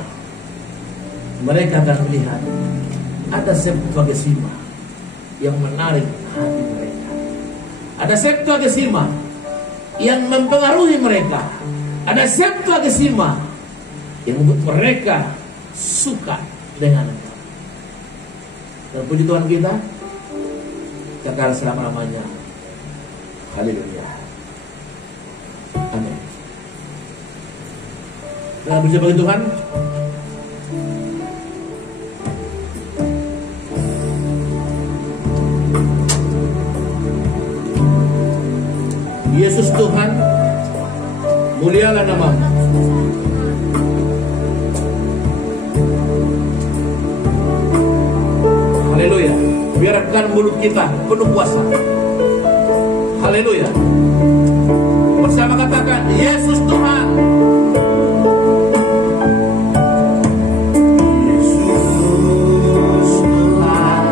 mereka akan melihat ada Septuagesima yang menarik hati mereka. Ada Septuagesima yang mempengaruhi mereka. Ada Septuagesima yang membuat mereka suka dengan engkau. Dan puji Tuhan kita kekal selama-lamanya. Haleluya. Amin. Dalam berjumpa bagi Tuhan, Yesus Tuhan, mulialah nama-Mu. Haleluya. Biarkan mulut kita penuh puasa. Haleluya. Bersama katakan, Yesus Tuhan. Yesus Tuhan,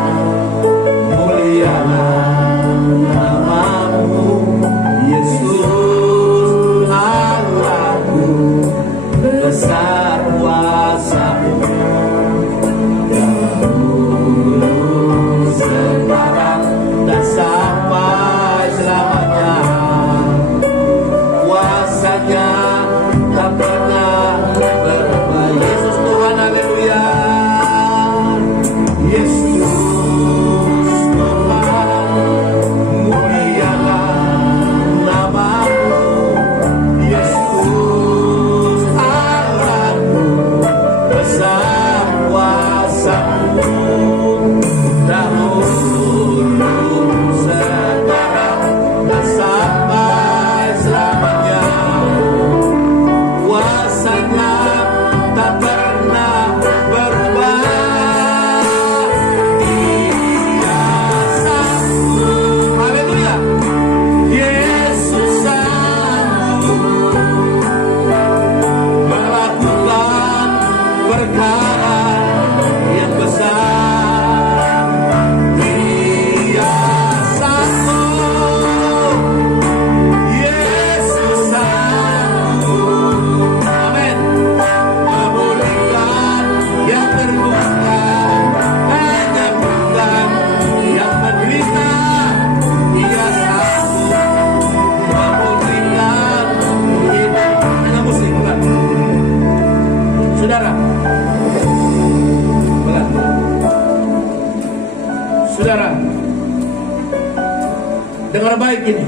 mulialah nama-Mu. Yesus Allahku, besar kuasa-Mu. Dahulu, sekarang, dan sampai selamanya. Kuasanya tak pernah berubah. Yesus Tuhan, haleluya. Yesus Tuhan, mulialah nama-Mu. Yesus Allahku, besar kuasa-Mu. Dahulu, sekarang, dan sampai selamanya. Kuasanya tak pernah berubah. Dia sanggup, haleluya. Yesus sanggup melakukan perkara yang besar. Dia sanggup, Yesus sanggup, amin, memulihkan yang terluka, menyembuhkan yang menderita. Dia sanggup memulihkan hidup. Dengan musik, pelan. Saudara, pelan. Saudara, dengar baik ini.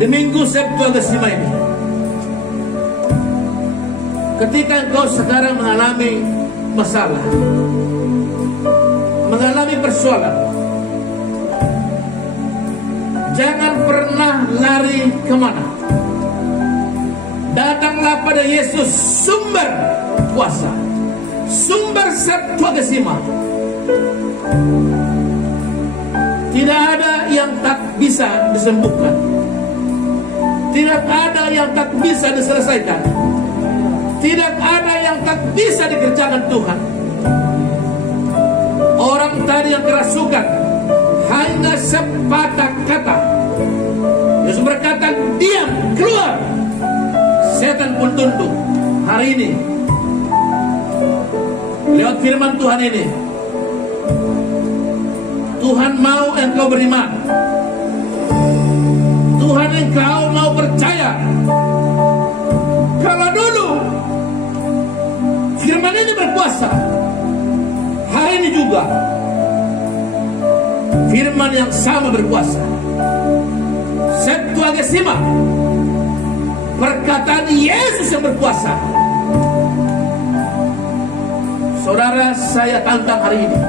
Di minggu Septuagesima ini, ketika engkau sekarang mengalami masalah, mengalami persoalan, jangan pernah lari kemana. Datanglah pada Yesus, sumber kuasa, sumber Septuagesima. Tidak ada yang tak bisa disembuhkan. Tidak ada yang tak bisa diselesaikan. Tidak ada yang tak bisa dikerjakan Tuhan. Orang tadi yang kerasukan, hanya sepatah kata, Yesus berkata, diam, keluar. Setan pun tunduk. Hari ini, lewat firman Tuhan ini, Tuhan mau engkau beriman. Tuhan engkau mau percaya. Kalau dulu firman ini berkuasa, hari ini juga firman yang sama berkuasa. Septuagesima, perkataan Yesus yang berkuasa. Saudara, saya tantang hari ini.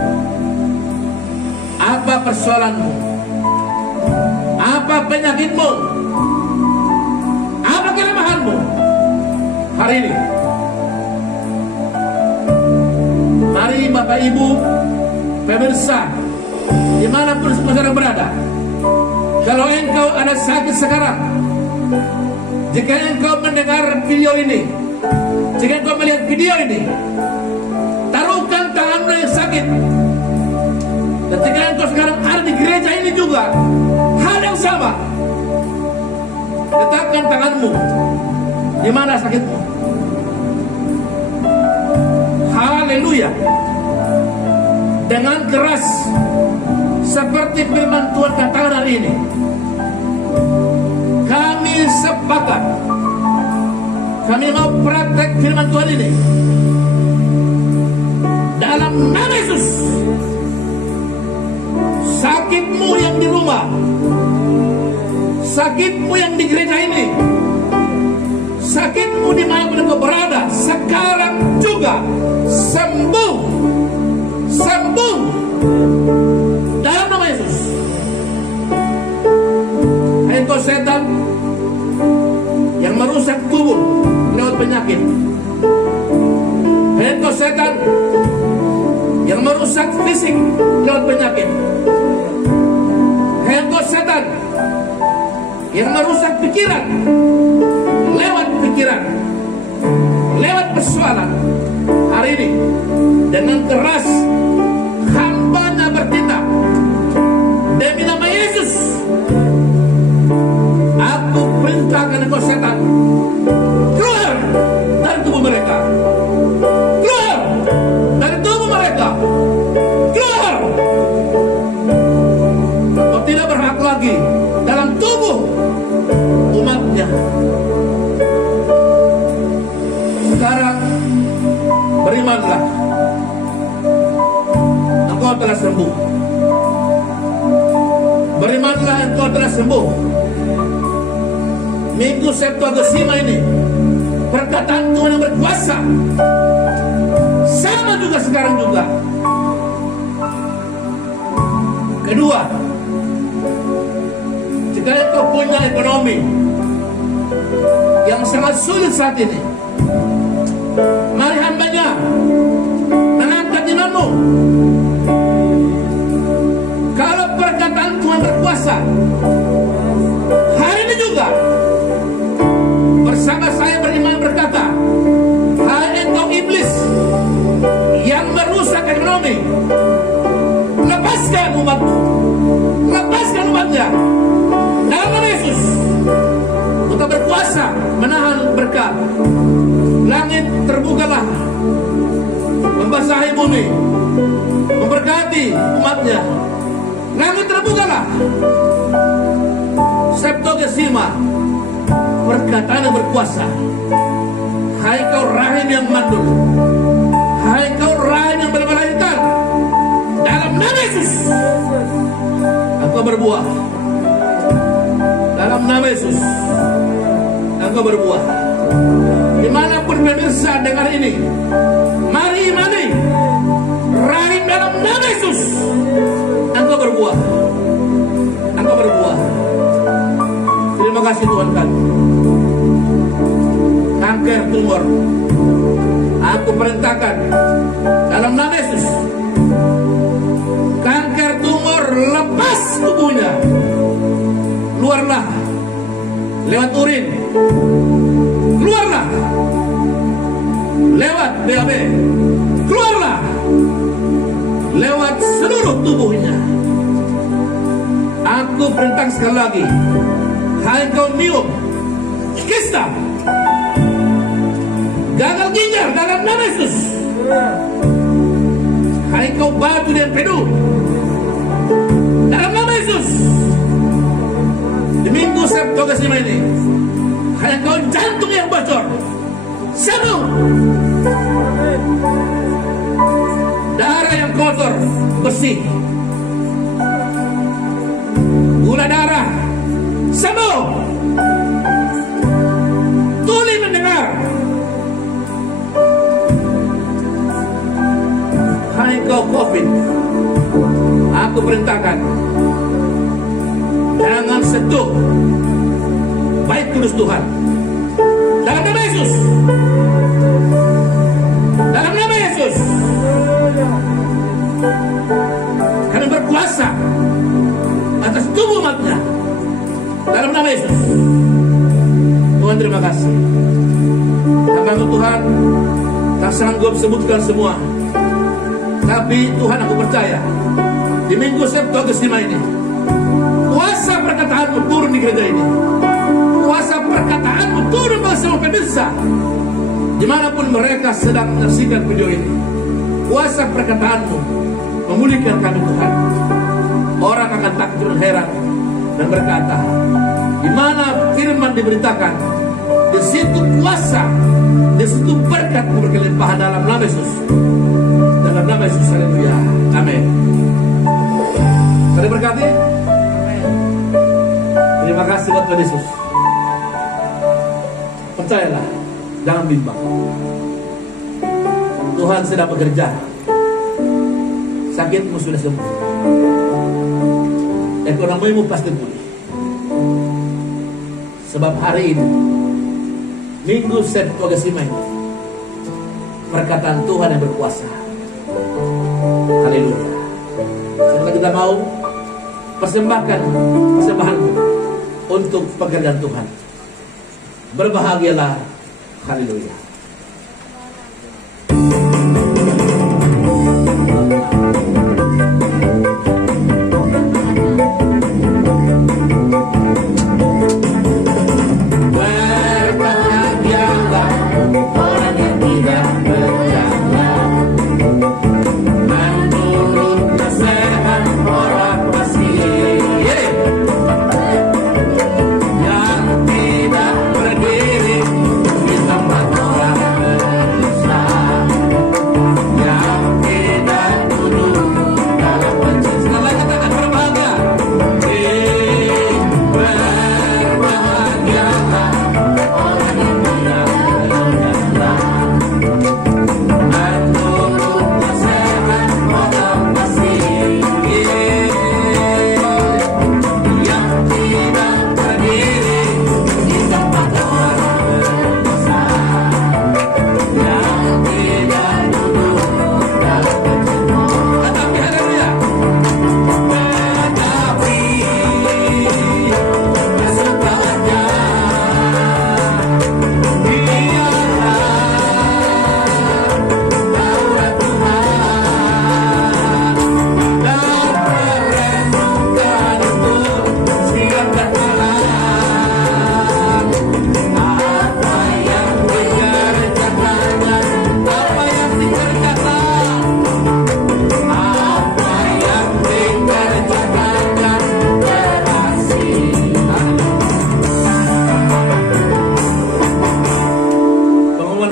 Apa persoalanmu? Apa penyakitmu? hari ini. Mari Bapak Ibu pemirsa dimanapun saudara berada, kalau engkau ada sakit sekarang, jika engkau mendengar video ini, jika engkau melihat video ini, taruhkan tanganmu yang sakit. Dan jika engkau sekarang ada di gereja ini juga, hal yang sama, letakkan tanganmu di mana sakitmu. Haleluya. Dengan keras seperti firman Tuhan katakan hari ini, kami sepakat, kami mau praktek firman Tuhan ini dalam nama Yesus. Sakitmu yang di rumah, sakitmu yang di gereja ini, sakitmu di mana pun kau berada, sekarang juga sembuh, sembuh dalam nama Yesus. Engkau setan yang merusak tubuh lewat penyakit, engkau setan yang merusak fisik lewat penyakit, engkau setan yang merusak pikiran lewat pikiran, lewat persoalan, hari ini dengan keras hamba-Nya bertindak demi nama Yesus. Aku perintahkan engkau setan, keluar dari tubuh mereka, keluar dari tubuh mereka, keluar. Kau tidak berhak lagi dalam tubuh umat-Nya. Sekarang berimanlah, engkau telah sembuh. Berimanlah, engkau telah sembuh. Minggu Septuagesima ini, perkataan Tuhan yang berkuasa sama juga sekarang juga. Kedua, jika engkau punya ekonomi yang sangat sulit saat ini, mari hamba-Nya mengangkat imanmu. Kalau perkataan Tuhan berkuasa hari ini juga, bersama saya beriman berkata, hai engkau iblis yang merusak ekonomi, lepaskan umatmu, lepaskan umatnya dalam nama Yesus. Untuk berkuasa menahan berkat, langit terbukalah, membasahi bumi, memberkati umatnya. Langit terbukalah. Septuagesima, perkataan yang berkuasa. Hai kau rahim yang mandul, hai kau rahim yang bermelahirkan, dalam nama Yesus engkau berbuah. Dalam nama Yesus engkau berbuah. Dimanapun pemirsa dengar ini, mari imani, rahim dalam nama Yesus engkau berbuah, engkau berbuah. Terima kasih Tuhan kami. Kanker tumor, aku perintahkan dalam nama Yesus, kanker tumor lepas tubuhnya, keluarlah lewat urin, keluarlah lewat BAB, keluarlah lewat seluruh tubuhnya. Aku perintah sekali lagi, hai kau miom, kista, gagal ginjal dalam nama Yesus, hai kau batu dan pedu, dalam nama Yesus. Di minggu Septuagesima ini, hai kau jantung yang bocor, sembuh. Darah yang kotor, bersih, gula darah, sembuh. Tuli mendengar, hai kau COVID, aku perintahkan, jangan sentuh baik kudus Tuhan dalam nama Yesus. Yesus. Dalam nama Yesus. Karena berkuasa atas tubuh umatnya. Dalam nama Yesus. Tuhan terima kasih. Hamba Tuhan tak sanggup sebutkan semua. Tapi Tuhan aku percaya di Minggu Septuagesima ini kuasa perkataanmu turun di gereja ini. Kuasa perkataanmu turun bersama pemirsa dimanapun mereka sedang menyaksikan video ini. Kuasa perkataanmu memulihkan kami Tuhan. Orang akan takjub dan heran dan berkata, di mana firman diberitakan, di situ kuasa, di situ berkat berkelimpahan dalam nama Yesus. Dalam nama Yesus, haleluya. Amin. Mari berkati. Terima kasih buat Tuhan Yesus. Percayalah, jangan bimbang. Tuhan sedang bekerja. Sakitmu sudah sembuh. Ekonomimu pasti pulih. Sebab hari ini Minggu Septuagesima ini perkataan Tuhan yang berkuasa. Haleluya. Semoga kita mau persembahkan persembahanmu untuk pekerjaan Tuhan. Berbahagialah. Haleluya.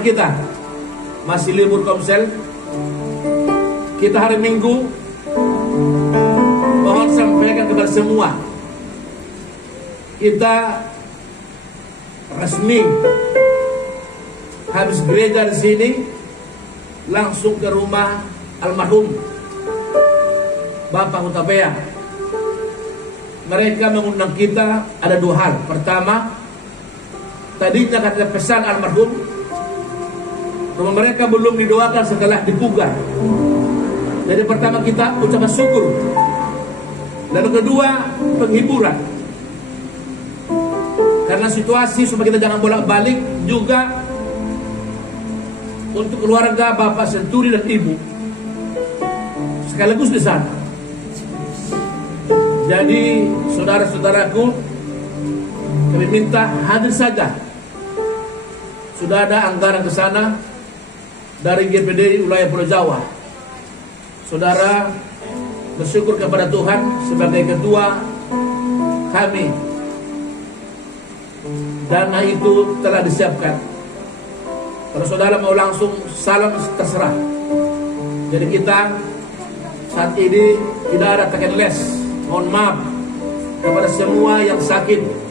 Kita masih libur Komsel. Kita hari Minggu mohon sampaikan kepada semua, kita resmi habis gereja di sini langsung ke rumah almarhum Bapak Hutapea. Mereka mengundang kita ada dua hal. Pertama, tadinya kata pesan almarhum rumah mereka belum didoakan setelah dipugar. Jadi pertama kita ucapan syukur. Lalu kedua penghiburan. Karena situasi supaya kita jangan bolak-balik juga untuk keluarga Bapak Senturi dan Ibu sekaligus di sana. Jadi saudara-saudaraku, kami minta hadir saja. Sudah ada anggaran ke sana dari GPD wilayah Pulau Jawa. Saudara bersyukur kepada Tuhan sebagai ketua kami. Dana itu telah disiapkan. Kalau saudara mau langsung salam terserah. Jadi kita saat ini tidak ada token les. Mohon maaf kepada semua yang sakit.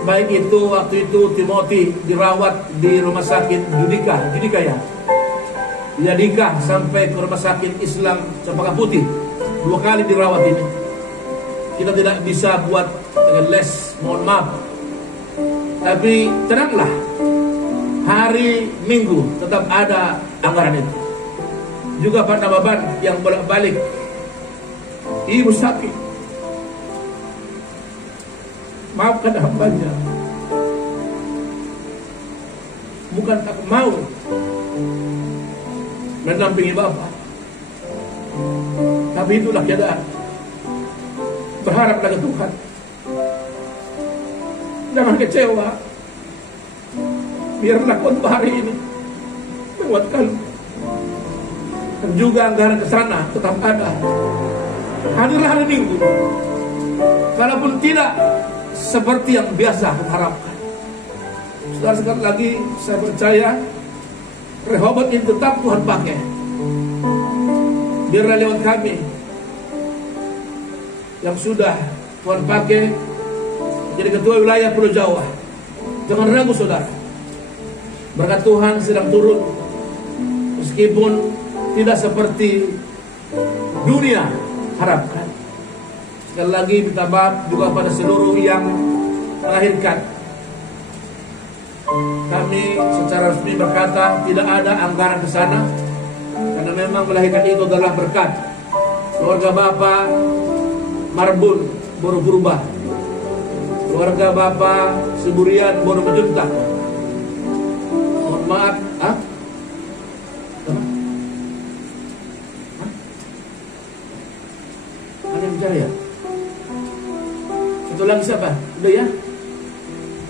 Baik itu waktu itu Timothy dirawat di rumah sakit Judika ya. Yadika sampai ke rumah sakit Islam Cempaka Putih 2 kali dirawat ini. Kita tidak bisa buat dengan les, mohon maaf. Tapi tenanglah, hari Minggu tetap ada anggaran itu. Juga Pak Nababan yang bolak-balik, ibu sakit, maafkan hambanya. Bukan tak mau mendampingi Bapak, tapi itulah keadaan. Berharap pada Tuhan, jangan kecewa. Biarlah khotbah hari ini menguatkan, dan juga anggaran ke sana tetap ada. Hadirlah hari Minggu, kalaupun tidak seperti yang biasa kita harapkan. Saudara, sekali lagi saya percaya Rehoboth ini tetap Tuhan pakai. Biarlah lewat kami yang sudah Tuhan pakai menjadi ketua wilayah Pulau Jawa. Jangan ragu saudara, berkat Tuhan sedang turun, meskipun tidak seperti dunia harapkan. Sekali lagi minta maaf juga pada seluruh yang melahirkan. Kami secara resmi berkata tidak ada anggaran ke sana, karena memang melahirkan itu adalah berkat. Keluarga Bapak Marbun baru berubah, keluarga Bapak Siburian baru menjuntak. Mohon maaf, ada yang bicara ya? Satu lagi siapa? Udah ya?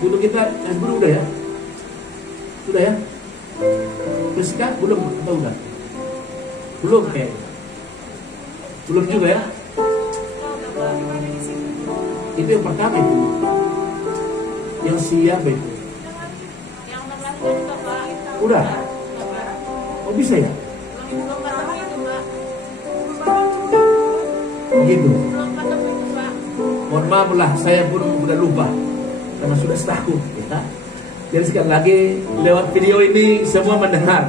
Guru kita yang guru udah ya? Sudah ya? Jessica belum atau udah? Belum kayak. Belum juga ya? Itu yang pertama itu. Yang siapa itu? Yang 16 juga Pak. Udah? Oh bisa ya? Belum ketemu itu Pak. Begitu. Belum ketemu itu Pak. Mohon maaf lah, saya pun udah lupa karena sudah setahun ya. Jadi sekali lagi lewat video ini semua mendengar,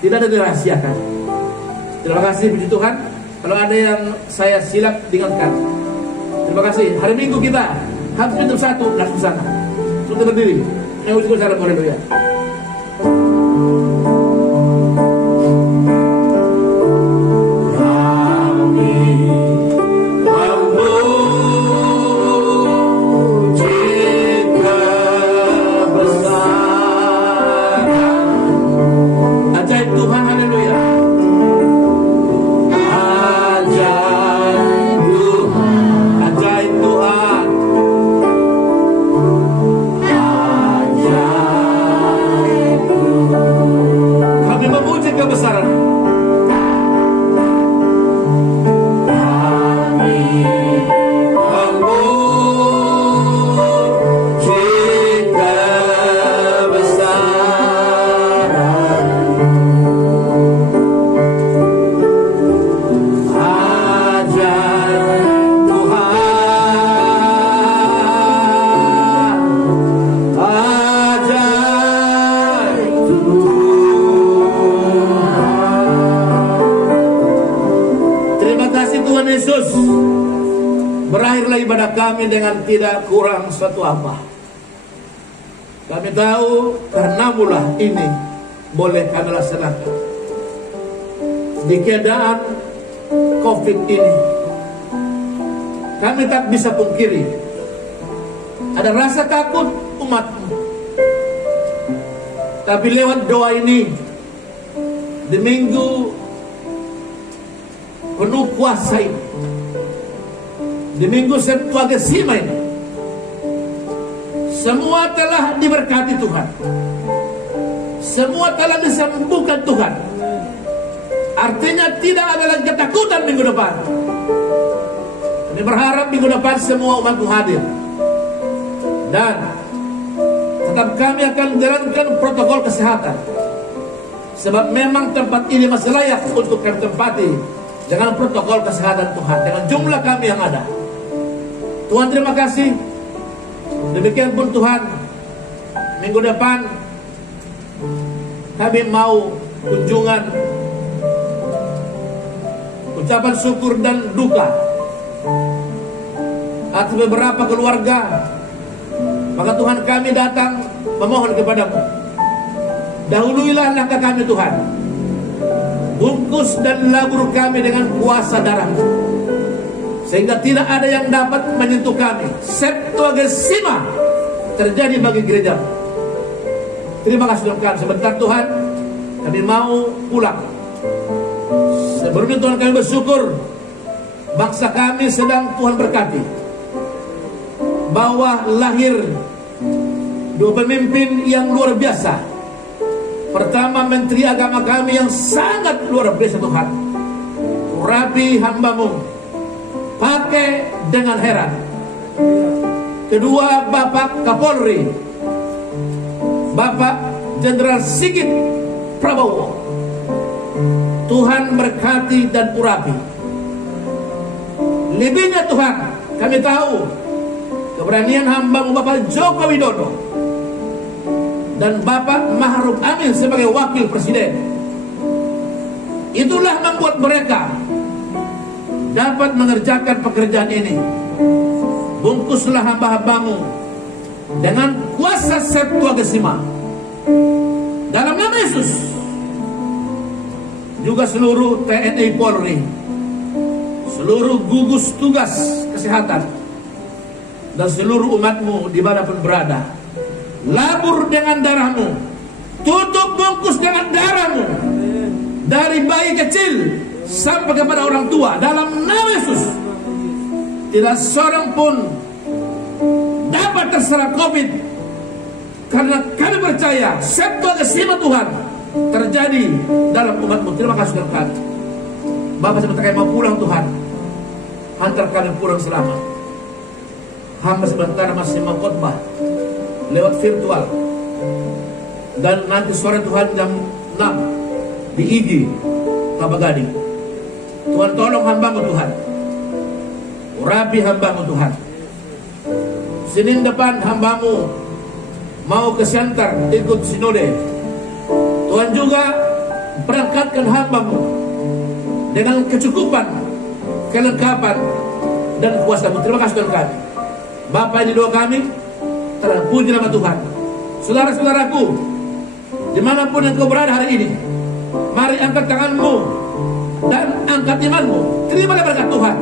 tidak ada dirahasiakan. Terima kasih, puji Tuhan. Kalau ada yang saya silap diingatkan, terima kasih. Hari Minggu kita habis jam 1 langsung sana. Sudah berdiri. Saya ucapkan salam haleluya. Berakhirlah ibadah kami dengan tidak kurang suatu apa. Kami tahu karena mula ini boleh kami laksanakan di keadaan COVID ini. Kami tak bisa pungkiri ada rasa takut umatmu. Tapi lewat doa ini, di minggu penuh kuasa ini, di minggu Septuagesima ini, semua telah diberkati Tuhan, semua telah disembuhkan Tuhan. Artinya tidak ada lagi ketakutan minggu depan. Kami berharap minggu depan semua umatku hadir, dan tetap kami akan menjalankan protokol kesehatan, sebab memang tempat ini masih layak untuk kami tempati dengan protokol kesehatan Tuhan, dengan jumlah kami yang ada. Tuhan terima kasih. Demikian pun Tuhan, minggu depan kami mau kunjungan, ucapan syukur dan duka atas beberapa keluarga. Maka Tuhan kami datang memohon kepadamu, Dahuluilah langkah kami Tuhan. Bungkus dan labur kami dengan kuasa darah-Mu, sehingga tidak ada yang dapat menyentuh kami. Septuagesima terjadi bagi gereja. Terima kasih Tuhan. Sebentar Tuhan, kami mau pulang. Sebelumnya Tuhan, kami bersyukur bangsa kami sedang Tuhan berkati, bahwa lahir dua pemimpin yang luar biasa. Pertama, Menteri Agama kami yang sangat luar biasa Tuhan, Rabi hamba-Mu, pakai dengan heran. Kedua, Bapak Kapolri, Bapak Jenderal Sigit Prabowo. Tuhan berkati dan urapi. Lebihnya Tuhan, kami tahu keberanian hamba-Mu Bapak Joko Widodo dan Bapak Ma'ruf Amin sebagai wakil presiden. Itulah membuat mereka dapat mengerjakan pekerjaan ini. Bungkuslah hamba-hamba-Mu dengan kuasa Septuagesima dalam nama Yesus. Juga seluruh TNI Polri, seluruh gugus tugas kesehatan, dan seluruh umat-Mu dimanapun berada. Labur dengan darah-Mu, tutup bungkus dengan darah-Mu, dari bayi kecil sampai kepada orang tua, dalam nama Yesus. Tidak seorang pun dapat terserang COVID, karena kami percaya Septuagesima Tuhan terjadi dalam umat-Mu. Terima kasih Tuhan. Bapak sebentar kami mau pulang Tuhan, hantar kami pulang selamat. Hamba sebentar masih mau khotbah lewat virtual, dan nanti sore Tuhan jam 6 di IG Kelapa Gading. Tuhan tolong hamba-Mu Tuhan, urapi hamba-Mu Tuhan. Senin depan hamba-Mu mau ke Siantar ikut sinode. Tuhan juga berangkatkan hamba-Mu dengan kecukupan, kelengkapan, dan kuasa-Mu. Terima kasih Tuhan. Bapak, ini doa kami, terpuji nama Tuhan. Saudara-saudaraku, dimanapun engkau berada hari ini, mari angkat tanganmu dan angkat imanmu. Terimalah berkat Tuhan.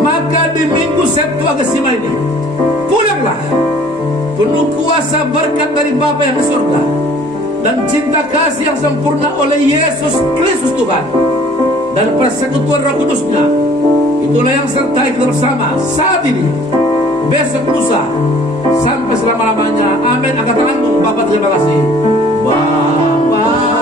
Maka di minggu Septuagesima ini, pulanglah penuh kuasa berkat dari Bapa yang di surga, dan cinta kasih yang sempurna oleh Yesus Kristus Tuhan, dan persekutuan Roh Kudus-Nya. Itulah yang sertai kita bersama saat ini, besok, lusa, sampai selama-lamanya. Amin. Angkat tanganmu. Bapak, terima kasih. Bapak